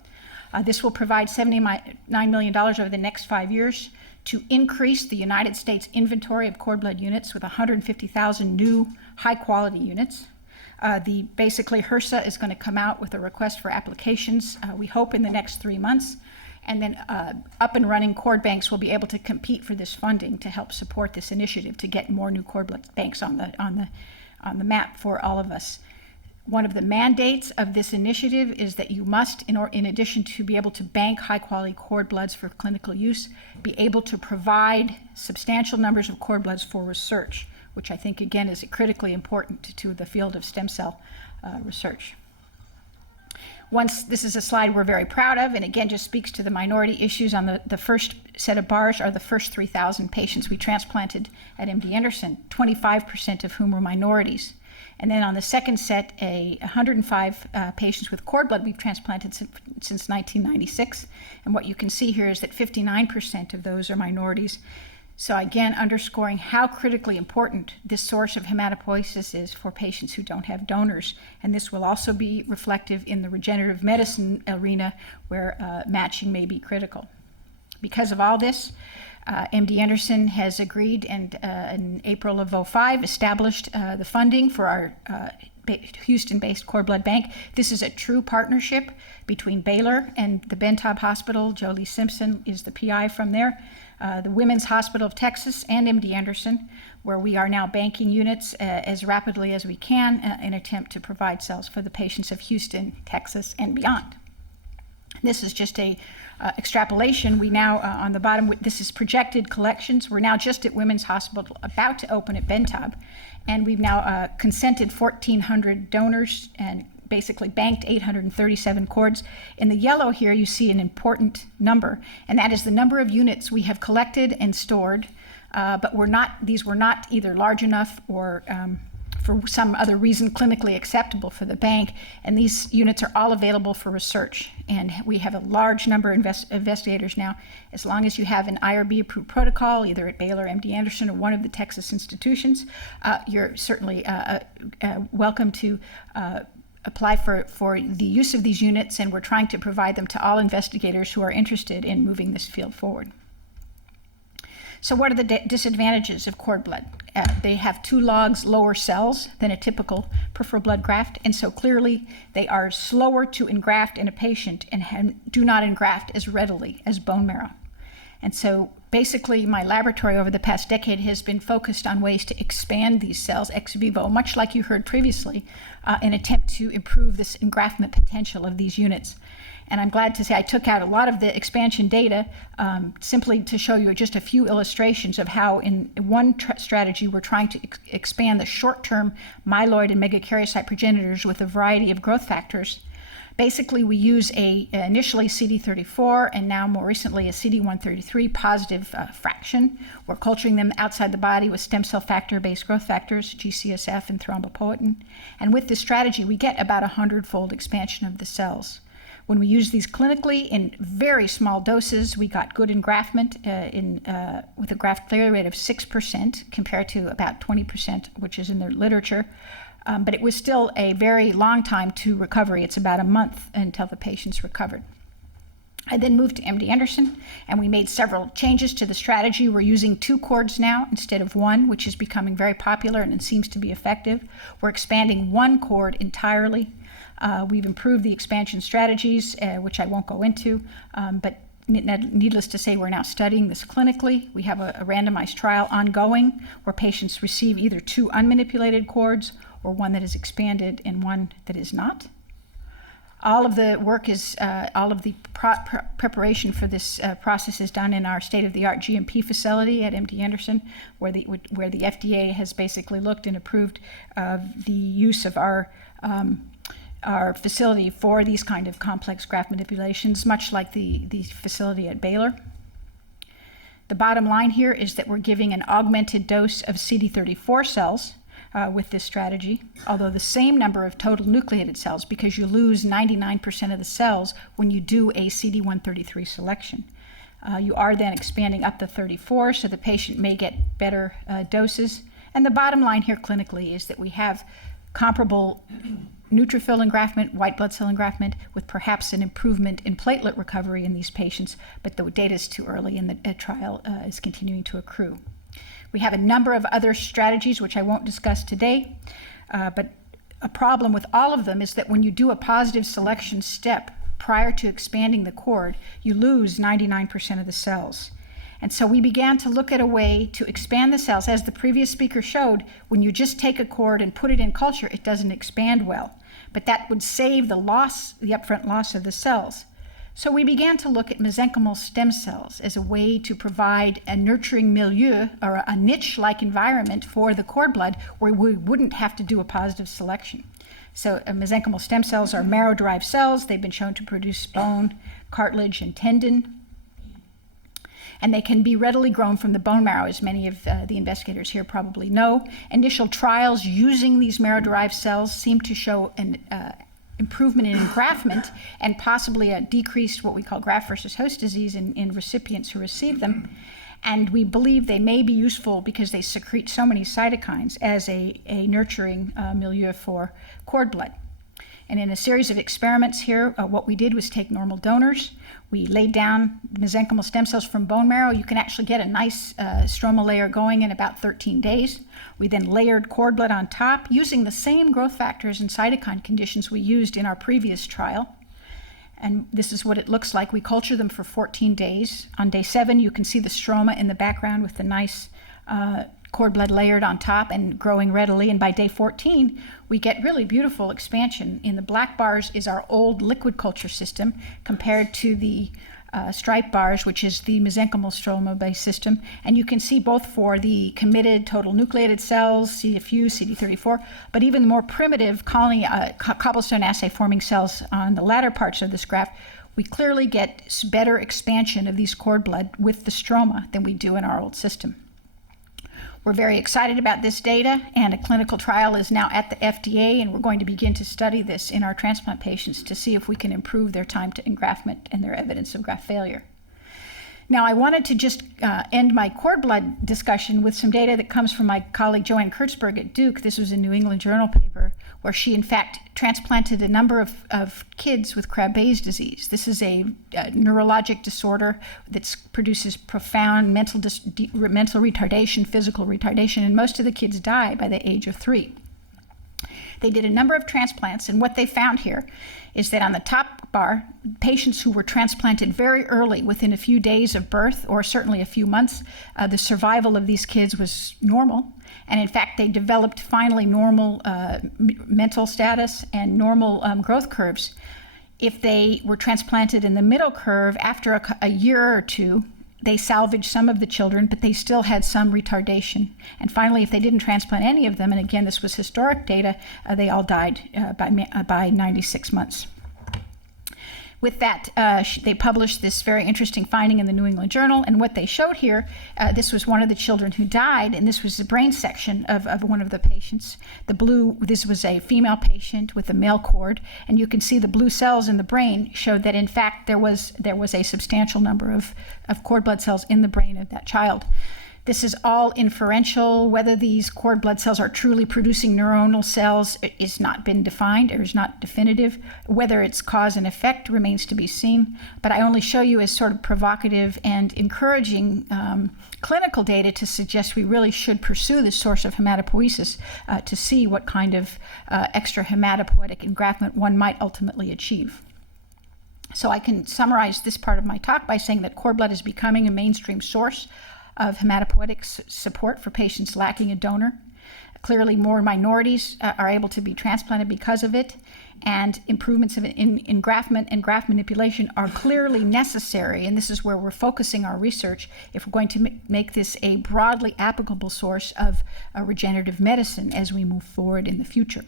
This will provide $79 million over the next 5 years to increase the United States inventory of cord blood units with 150,000 new high-quality units. Basically, HRSA is going to come out with a request for applications, we hope in the next 3 months, and then up and running cord banks will be able to compete for this funding to help support this initiative to get more new cord blood banks on the map for all of us. One of the mandates of this initiative is that you must, in addition to be able to bank high-quality cord bloods for clinical use, be able to provide substantial numbers of cord bloods for research, which I think, again, is critically important to the field of stem cell research. This is a slide we're very proud of, and again, just speaks to the minority issues. On the first set of bars are the first 3,000 patients we transplanted at MD Anderson, 25% of whom were minorities. And then on the second set, 105 patients with cord blood we've transplanted since 1996. And what you can see here is that 59% of those are minorities. So again, underscoring how critically important this source of hematopoiesis is for patients who don't have donors. And this will also be reflective in the regenerative medicine arena, where matching may be critical. Because of all this, MD Anderson has agreed and in April of 2005 established the funding for our Houston-based cord blood bank. This is a true partnership between Baylor and the Bentab Hospital. Jolie Simpson is the PI from there. The Women's Hospital of Texas and MD Anderson, where we are now banking units as rapidly as we can in an attempt to provide cells for the patients of Houston, Texas, and beyond. This is just a extrapolation. We now, on the bottom, this is projected collections. We're now just at Women's Hospital, about to open at Bentab, and we've now consented 1,400 donors and basically banked 837 cords. In the yellow here, you see an important number, and that is the number of units we have collected and stored, but these were not either large enough or for some other reason clinically acceptable for the bank, and these units are all available for research. And we have a large number of investigators now. As long as you have an IRB-approved protocol, either at Baylor, MD Anderson, or one of the Texas institutions, you're certainly welcome to apply for the use of these units, and we're trying to provide them to all investigators who are interested in moving this field forward. So what are the disadvantages of cord blood? They have 2 logs lower cells than a typical peripheral blood graft, and so clearly they are slower to engraft in a patient and do not engraft as readily as bone marrow. And so basically my laboratory over the past decade has been focused on ways to expand these cells ex vivo, much like you heard previously, in an attempt to improve this engraftment potential of these units. And I'm glad to say I took out a lot of the expansion data simply to show you just a few illustrations of how in one strategy we're trying to expand the short-term myeloid and megakaryocyte progenitors with a variety of growth factors. Basically, we use initially CD34 and now more recently a CD133 positive fraction. We're culturing them outside the body with stem cell factor-based growth factors, GCSF and thrombopoietin. And with this strategy, we get about 100-fold expansion of the cells. When we use these clinically in very small doses, we got good engraftment with a graft failure rate of 6% compared to about 20%, which is in the literature. But it was still a very long time to recovery. It's about a month until the patients recovered. I then moved to MD Anderson, and we made several changes to the strategy. We're using 2 cords now instead of 1, which is becoming very popular and it seems to be effective. We're expanding 1 cord entirely. We've improved the expansion strategies, which I won't go into, but needless to say, we're now studying this clinically. We have a randomized trial ongoing where patients receive either 2 unmanipulated cords or 1 that is expanded and 1 that is not. All of the work is, all of the preparation for this process is done in our state-of-the-art GMP facility at MD Anderson, where the FDA has basically looked and approved the use of our facility for these kind of complex graft manipulations, much like the facility at Baylor. The bottom line here is that we're giving an augmented dose of CD34 cells with this strategy, although the same number of total nucleated cells, because you lose 99% of the cells when you do a CD133 selection. You are then expanding up to 34, so the patient may get better doses. And the bottom line here clinically is that we have comparable neutrophil engraftment, white blood cell engraftment, with perhaps an improvement in platelet recovery in these patients, but the data is too early and the trial is continuing to accrue. We have a number of other strategies, which I won't discuss today, but a problem with all of them is that when you do a positive selection step prior to expanding the cord, you lose 99% of the cells. And so we began to look at a way to expand the cells. As the previous speaker showed, when you just take a cord and put it in culture, it doesn't expand well. But that would save the upfront loss of the cells. So we began to look at mesenchymal stem cells as a way to provide a nurturing milieu or a niche-like environment for the cord blood where we wouldn't have to do a positive selection. So mesenchymal stem cells are marrow-derived cells. They've been shown to produce bone, cartilage, and tendon. And they can be readily grown from the bone marrow, as many of the investigators here probably know. Initial trials using these marrow-derived cells seem to show an improvement in engraftment and possibly a decreased what we call graft versus host disease in recipients who receive them. And we believe they may be useful because they secrete so many cytokines as a nurturing milieu for cord blood. And in a series of experiments here, what we did was take normal donors. We laid down mesenchymal stem cells from bone marrow. You can actually get a nice stromal layer going in about 13 days. We then layered cord blood on top using the same growth factors and cytokine conditions we used in our previous trial. And this is what it looks like. We culture them for 14 days. On day 7, you can see the stroma in the background with the nice cord blood layered on top and growing readily. And by day 14, we get really beautiful expansion. In the black bars is our old liquid culture system compared to the stripe bars, which is the mesenchymal stroma-based system. And you can see both for the committed total nucleated cells, CFU, CD34, but even the more primitive colony, cobblestone assay forming cells on the latter parts of this graph, we clearly get better expansion of these cord blood with the stroma than we do in our old system. We're very excited about this data, and a clinical trial is now at the FDA, and we're going to begin to study this in our transplant patients to see if we can improve their time to engraftment and their evidence of graft failure. Now, I wanted to just end my cord blood discussion with some data that comes from my colleague Joanne Kurtzberg at Duke. This was a New England Journal paper where she, in fact, transplanted a number of kids with Krabbe's disease. This is a neurologic disorder that produces profound mental retardation, physical retardation, and most of the kids die by the age of 3. They did a number of transplants, and what they found here is that on the top bar, patients who were transplanted very early, within a few days of birth, or certainly a few months, the survival of these kids was normal. And in fact, they developed finally normal mental status and normal growth curves. If they were transplanted in the middle curve, after a year or two, they salvaged some of the children, but they still had some retardation. And finally, if they didn't transplant any of them, and again, this was historic data, they all died by 96 months. With that, they published this very interesting finding in the New England Journal, and what they showed here, this was one of the children who died, and this was the brain section of one of the patients. The blue, this was a female patient with a male cord, and you can see the blue cells in the brain showed that in fact there was a substantial number of cord blood cells in the brain of that child. This is all inferential. Whether these cord blood cells are truly producing neuronal cells is not been defined or is not definitive. Whether it's cause and effect remains to be seen. But I only show you as sort of provocative and encouraging clinical data to suggest we really should pursue this source of hematopoiesis to see what kind of extra hematopoietic engraftment one might ultimately achieve. So I can summarize this part of my talk by saying that cord blood is becoming a mainstream source of hematopoietic support for patients lacking a donor. Clearly, more minorities are able to be transplanted because of it, and improvements in engraftment and graft manipulation are clearly necessary, and this is where we're focusing our research if we're going to make this a broadly applicable source of regenerative medicine as we move forward in the future.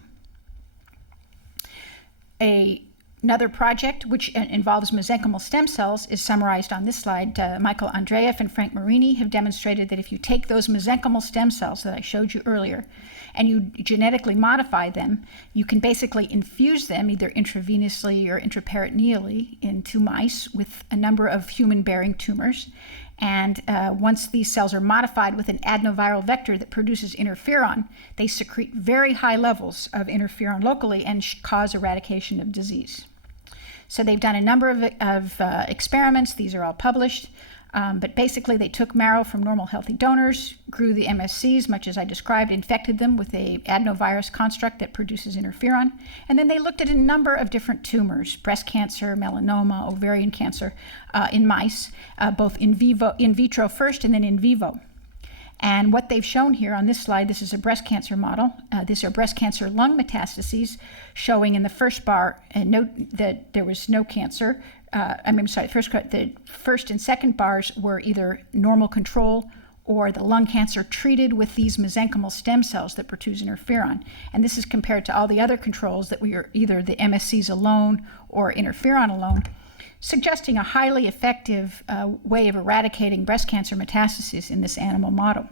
Another project, which involves mesenchymal stem cells, is summarized on this slide. Michael Andreeff and Frank Marini have demonstrated that if you take those mesenchymal stem cells that I showed you earlier and you genetically modify them, you can basically infuse them either intravenously or intraperitoneally into mice with a number of human-bearing tumors. And once these cells are modified with an adenoviral vector that produces interferon, they secrete very high levels of interferon locally and cause eradication of disease. So they've done a number of experiments. These are all published. But basically, they took marrow from normal healthy donors, grew the MSCs, much as I described, infected them with a adenovirus construct that produces interferon. And then they looked at a number of different tumors, breast cancer, melanoma, ovarian cancer, in mice, both in vitro first and then in vivo. And what they've shown here on this slide, this is a breast cancer model. These are breast cancer lung metastases, showing in the first bar that there was no cancer. The first and second bars were either normal control or the lung cancer treated with these mesenchymal stem cells that produce interferon. And this is compared to all the other controls that we are either the MSCs alone or interferon alone, suggesting a highly effective way of eradicating breast cancer metastases in this animal model.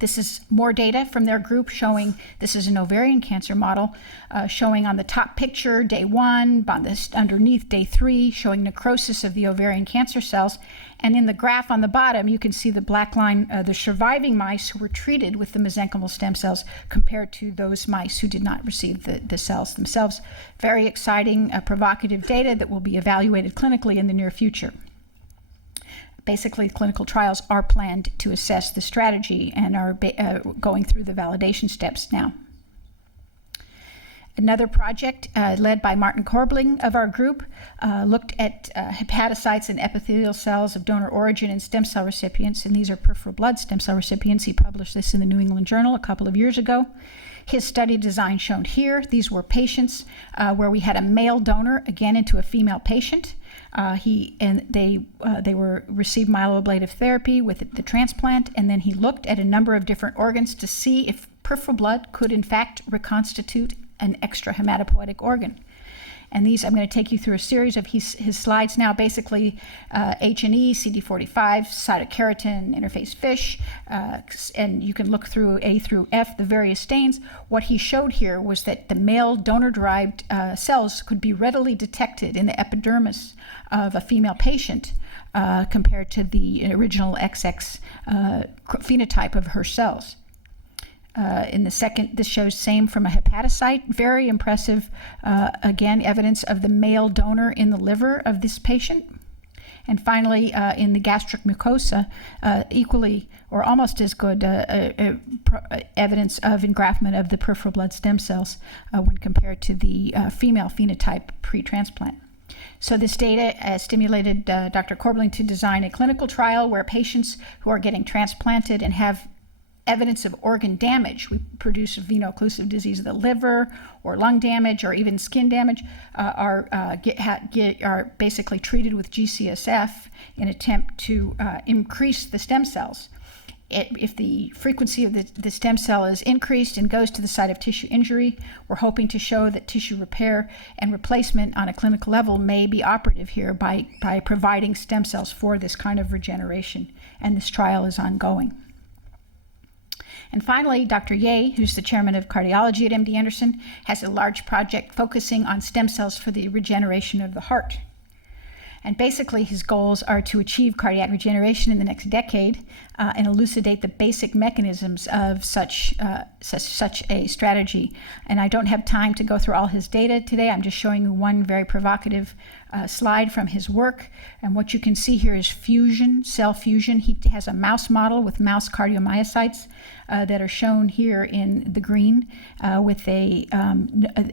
This is more data from their group showing, this is an ovarian cancer model, showing on the top picture day 1, on this underneath day 3, showing necrosis of the ovarian cancer cells. And in the graph on the bottom, you can see the black line, the surviving mice who were treated with the mesenchymal stem cells compared to those mice who did not receive the cells themselves. Very exciting, provocative data that will be evaluated clinically in the near future. Basically, clinical trials are planned to assess the strategy and are going through the validation steps now. Another project led by Martin Korbling of our group looked at hepatocytes and epithelial cells of donor origin and stem cell recipients, and these are peripheral blood stem cell recipients. He published this in the New England Journal a couple of years ago. His study design shown here. These were patients where we had a male donor, again into a female patient. They received myeloablative therapy with the transplant, and then he looked at a number of different organs to see if peripheral blood could in fact reconstitute an extra hematopoietic organ. And these, I'm going to take you through a series of his slides now, basically H&E, CD45, cytokeratin, interface fish, and you can look through A through F, the various stains. What he showed here was that the male donor-derived cells could be readily detected in the epidermis of a female patient compared to the original XX phenotype of her cells. In the second, this shows same from a hepatocyte, very impressive, again, evidence of the male donor in the liver of this patient. And finally, in the gastric mucosa, equally or almost as good evidence of engraftment of the peripheral blood stem cells when compared to the female phenotype pre-transplant. So this data stimulated Dr. Korbling to design a clinical trial where patients who are getting transplanted and have evidence of organ damage, we produce veno-occlusive disease of the liver or lung damage or even skin damage, are basically treated with GCSF in an attempt to increase the stem cells. if the frequency of the stem cell is increased and goes to the site of tissue injury, we're hoping to show that tissue repair and replacement on a clinical level may be operative here by providing stem cells for this kind of regeneration. And this trial is ongoing. And finally, Dr. Ye, who's the chairman of cardiology at MD Anderson, has a large project focusing on stem cells for the regeneration of the heart. And basically, his goals are to achieve cardiac regeneration in the next decade and elucidate the basic mechanisms of such a strategy. And I don't have time to go through all his data today. I'm just showing you one very provocative slide from his work. And what you can see here is fusion, cell fusion. He has a mouse model with mouse cardiomyocytes that are shown here in the green with a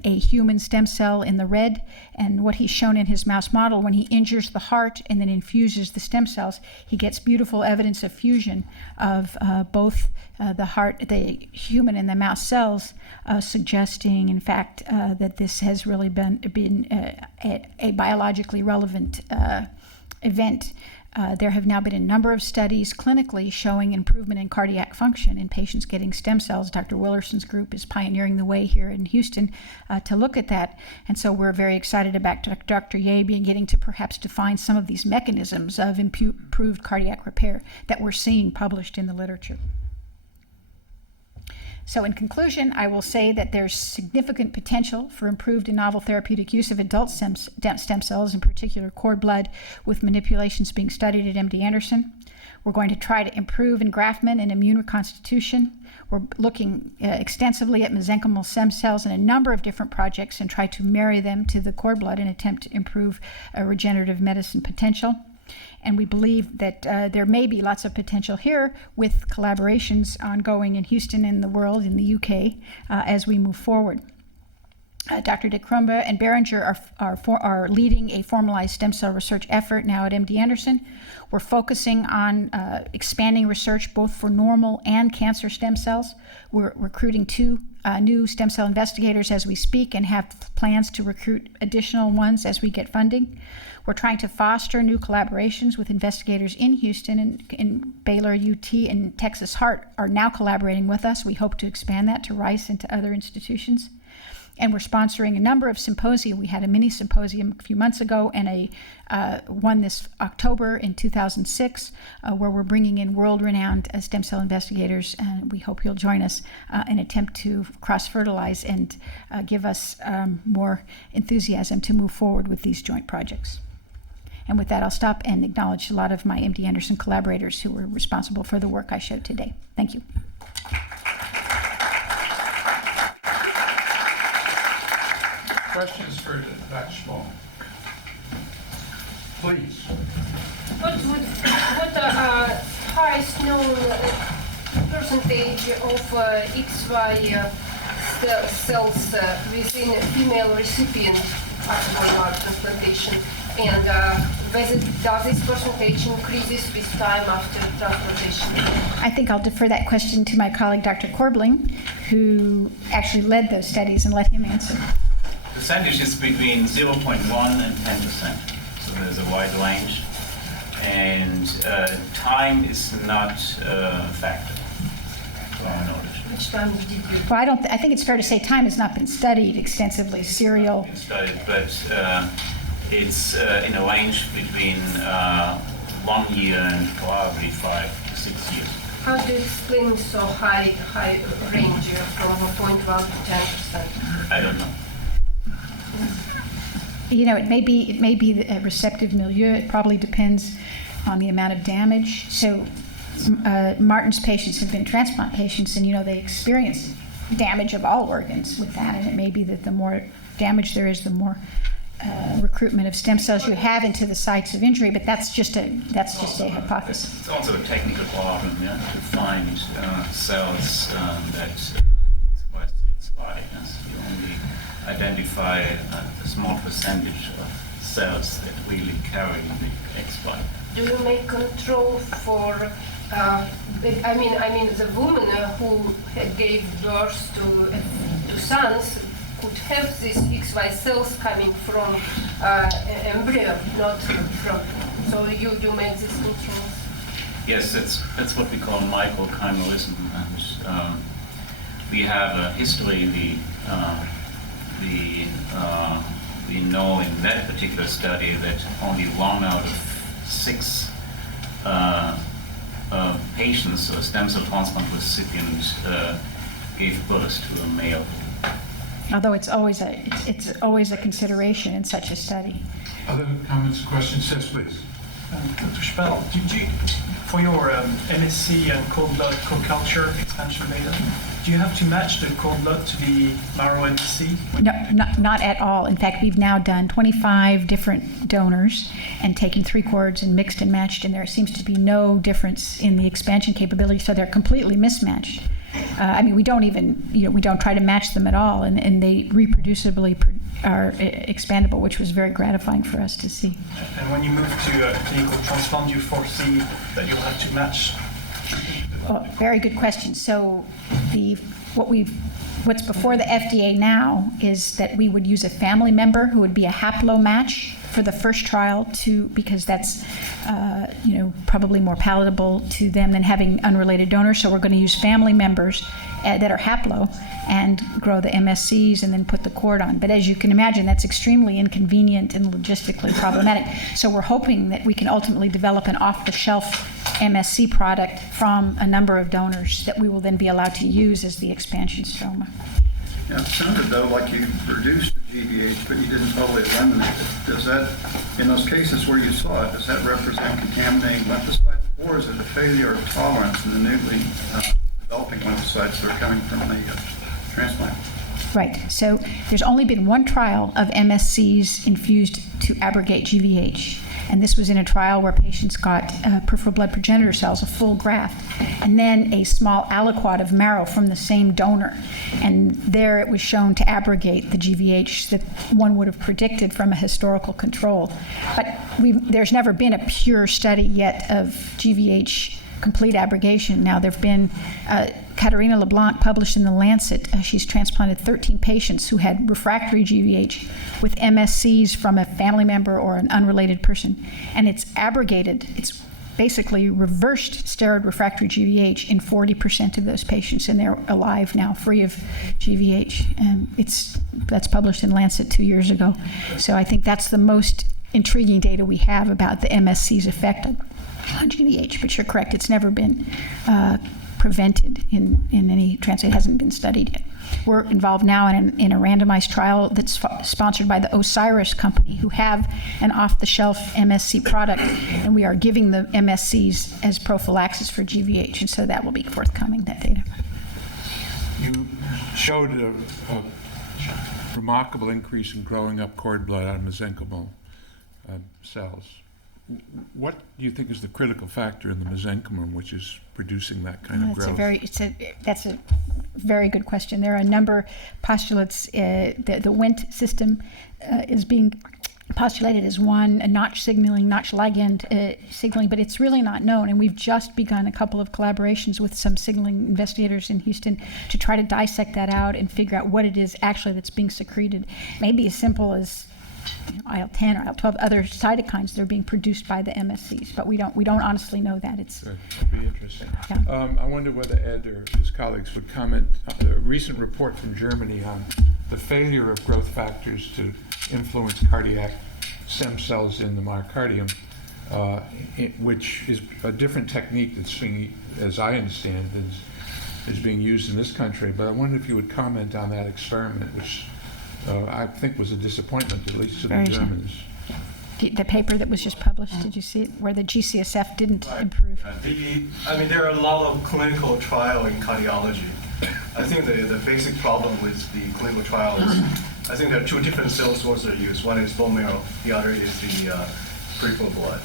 human stem cell in the red. And what he's shown in his mouse model, when he injures the heart and then infuses the stem cells, he gets beautiful evidence of fusion of both the heart, the human and the mouse cells, suggesting, in fact, that this has really been a biologically relevant event. There have now been a number of studies clinically showing improvement in cardiac function in patients getting stem cells. Dr. Willerson's group is pioneering the way here in Houston to look at that. And so we're very excited about Dr. Ye getting to perhaps define some of these mechanisms of improved cardiac repair that we're seeing published in the literature. So in conclusion, I will say that there's significant potential for improved and novel therapeutic use of adult stem cells, in particular cord blood, with manipulations being studied at MD Anderson. We're going to try to improve engraftment and immune reconstitution. We're looking extensively at mesenchymal stem cells in a number of different projects and try to marry them to the cord blood and attempt to improve regenerative medicine potential. And we believe that there may be lots of potential here with collaborations ongoing in Houston and the world, in the UK, as we move forward. Dr. de Krombe and Berenger are leading a formalized stem cell research effort now at MD Anderson. We're focusing on expanding research both for normal and cancer stem cells. We're recruiting 2 new stem cell investigators as we speak and have plans to recruit additional ones as we get funding. We're trying to foster new collaborations with investigators in Houston and in Baylor, UT, and Texas Heart are now collaborating with us. We hope to expand that to Rice and to other institutions. And we're sponsoring a number of symposia. We had a mini symposium a few months ago and one this October in 2006, where we're bringing in world-renowned stem cell investigators. And we hope you'll join us and attempt to cross-fertilize and give us more enthusiasm to move forward with these joint projects. And with that, I'll stop and acknowledge a lot of my MD Anderson collaborators who were responsible for the work I showed today. Thank you. Questions for Dr. Small? Please. What highest known percentage of XY cells within a female recipient after heart transplantation, and does this percentage increases with time after transplantation? I think I'll defer that question to my colleague, Dr. Korbling, who actually led those studies, and let him answer. Percentage is between 0.1 and 10%, so there's a wide range, and time is not a factor, to our knowledge. Which time did you? Well, I think it's fair to say time has not been studied extensively. Serial. It's studied, but it's in a range between 1 year and probably 5 to 6 years. How do you explain so high range from 0.1 to 10%? I don't know. You know, it may be a receptive milieu. It probably depends on the amount of damage. So Martin's patients have been transplant patients, and they experience damage of all organs with that. And it may be that the more damage there is, the more recruitment of stem cells you have into the sites of injury. But that's just a hypothesis. It's also a technical problem, to find cells that exploit. You only identify a small percentage of cells that really carry the exploit. Do you make control for? I mean, the woman who gave birth to sons could have these XY cells coming from embryo, not from. So you make these controls. Yes, that's what we call microchimalism, and we have a history. We know in that particular study that only 1 out of 6 patients or stem cell transplant recipients gave birth to a male. Although it's always a consideration in such a study. Other comments, questions? Yes, please. Dr. Spell, for your MSC and cord blood co-culture expansion data, do you have to match the cord blood to the marrow MSC? No, not at all. In fact, we've now done 25 different donors and taken 3 cords and mixed and matched, and there seems to be no difference in the expansion capability, so they're completely mismatched. I mean, we don't even, we don't try to match them at all, and they reproducibly are expandable, which was very gratifying for us to see. And when you move to clinical transplant, do you foresee that you'll have to match? Well, very good question. So what's before the FDA now is that we would use a family member who would be a haplo match for the first trial because that's probably more palatable to them than having unrelated donors. So we're going to use family members that are haplo and grow the MSCs and then put the cord on. But as you can imagine, that's extremely inconvenient and logistically problematic. So we're hoping that we can ultimately develop an off-the-shelf MSC product from a number of donors that we will then be allowed to use as the expansion stroma. Yeah, it sounded though like you reduced the GVH, but you didn't totally eliminate it. Does that, in those cases where you saw it, does that represent contaminating lymphocytes, or is it a failure of tolerance in the newly developing lymphocytes that are coming from the transplant? Right. So there's only been 1 trial of MSCs infused to abrogate GVH. And this was in a trial where patients got peripheral blood progenitor cells, a full graft, and then a small aliquot of marrow from the same donor. And there it was shown to abrogate the GVH that one would have predicted from a historical control. But there's never been a pure study yet of GVH complete abrogation. Now, there have been, Katerina LeBlanc published in The Lancet, she's transplanted 13 patients who had refractory GVH with MSCs from a family member or an unrelated person, and it's abrogated. It's basically reversed steroid refractory GVH in 40% of those patients, and they're alive now, free of GVH. And that's published in Lancet 2 years ago. So I think that's the most intriguing data we have about the MSC's effect on GVH, but you're correct, it's never been prevented in any transplant. It hasn't been studied yet. We're involved now in a randomized trial that's sponsored by the Osiris company, who have an off-the-shelf MSC product, and we are giving the MSCs as prophylaxis for GVH, and so that will be forthcoming, that data. You showed a remarkable increase in growing up cord blood out of mesenchymal cells. What do you think is the critical factor in the mesenchymal which is producing that kind of growth? That's a very good question. There are a number of postulates. The Wnt system is being postulated as one, a notch signaling, notch ligand signaling, but it's really not known. And we've just begun a couple of collaborations with some signaling investigators in Houston to try to dissect that out and figure out what it is actually that's being secreted. Maybe as simple as IL-10 or IL-12, other cytokines that are being produced by the MSCs, but we don't honestly know that. That'd be interesting. Yeah. I wonder whether Ed or his colleagues would comment on a recent report from Germany on the failure of growth factors to influence cardiac stem cells in the myocardium, which is a different technique that's being, as I understand, is being used in this country. But I wonder if you would comment on that experiment, which I think was a disappointment, at least to the Germans. The paper that was just published, did you see it, where the GCSF didn't improve? There are a lot of clinical trial in cardiology. I think the basic problem with the clinical trial is, I think there are 2 different cell sources are used. One is bone marrow, the other is the peripheral blood.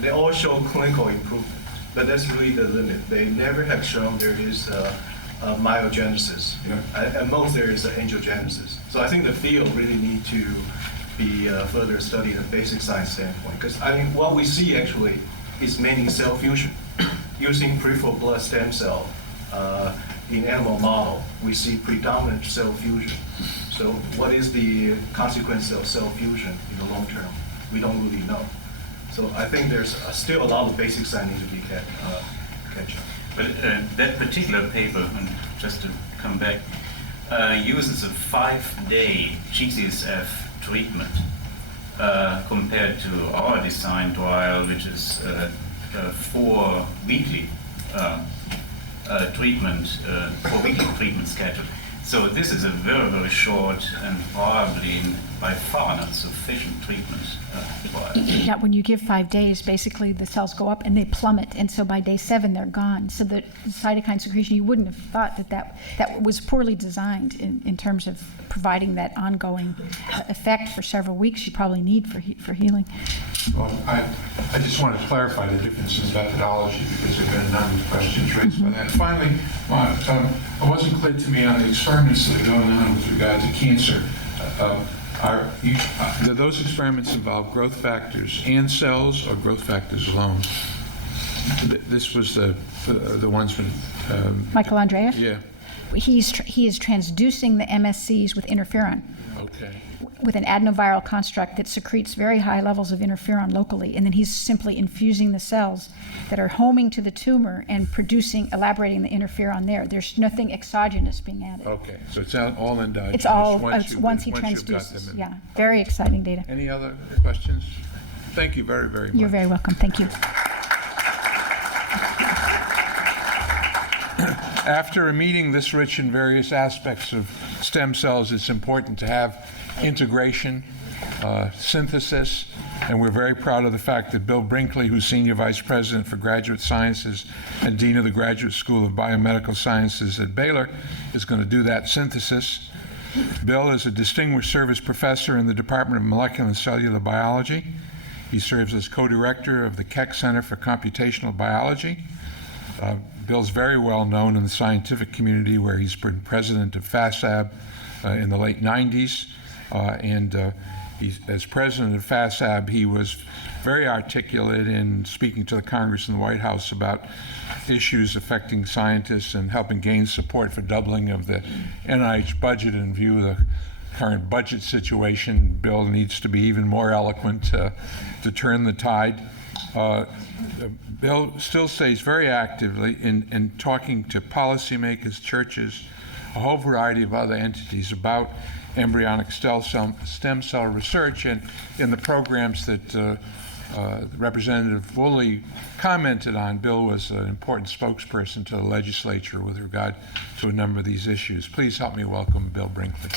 They all show clinical improvement, but that's really the limit. They never have shown there is myogenesis. At most there is angiogenesis. So I think the field really need to be further studied at basic science standpoint. Because what we see actually is mainly cell fusion. Using peripheral blood stem cell in animal model, we see predominant cell fusion. So what is the consequence of cell fusion in the long term? We don't really know. So I think there's still a lot of basics that need to be catch up. But that particular paper, and just to come back, uses a 5-day GCSF treatment compared to our design trial, which is 4 weekly weekly treatment schedule. So this is a very, very short and probably by far not sufficient treatment trial. Yeah, when you give 5 days, basically the cells go up and they plummet, and so by day 7 they're gone. So the cytokine secretion, you wouldn't have thought that was poorly designed in terms of providing that ongoing effect for several weeks you probably need for healing. Well, I just want to clarify the difference in methodology because there have been a number of questions raised by that. Finally, it wasn't clear to me on the experiments that are going on with regard to cancer. Do those experiments involve growth factors and cells or growth factors alone? This was the ones from Michael Andreeff? Yeah. He is transducing the MSCs with interferon, Okay. with an adenoviral construct that secretes very high levels of interferon locally, and then he's simply infusing the cells that are homing to the tumor and elaborating the interferon there. There's nothing exogenous being added. Okay. So it's all endogenous. It's all once he you've got transduces. them in. Yeah, very exciting data. Any other questions? Thank you very, very much. You're very welcome. Thank you. After a meeting this rich in various aspects of stem cells, it's important to have integration, synthesis, and we're very proud of the fact that Bill Brinkley, who's Senior Vice President for Graduate Sciences and Dean of the Graduate School of Biomedical Sciences at Baylor, is going to do that synthesis. Bill is a Distinguished Service Professor in the Department of Molecular and Cellular Biology. He serves as co-director of the Keck Center for Computational Biology. Bill's very well known in the scientific community, where he's been president of FASAB in the late 90s. As president of FASAB, he was very articulate in speaking to the Congress and the White House about issues affecting scientists and helping gain support for doubling of the NIH budget in view of the current budget situation. Bill needs to be even more eloquent to turn the tide. Bill still stays very actively in talking to policymakers, churches, a whole variety of other entities about embryonic stem cell research, and in the programs that Representative Woolley commented on. Bill was an important spokesperson to the legislature with regard to a number of these issues. Please help me welcome Bill Brinkley.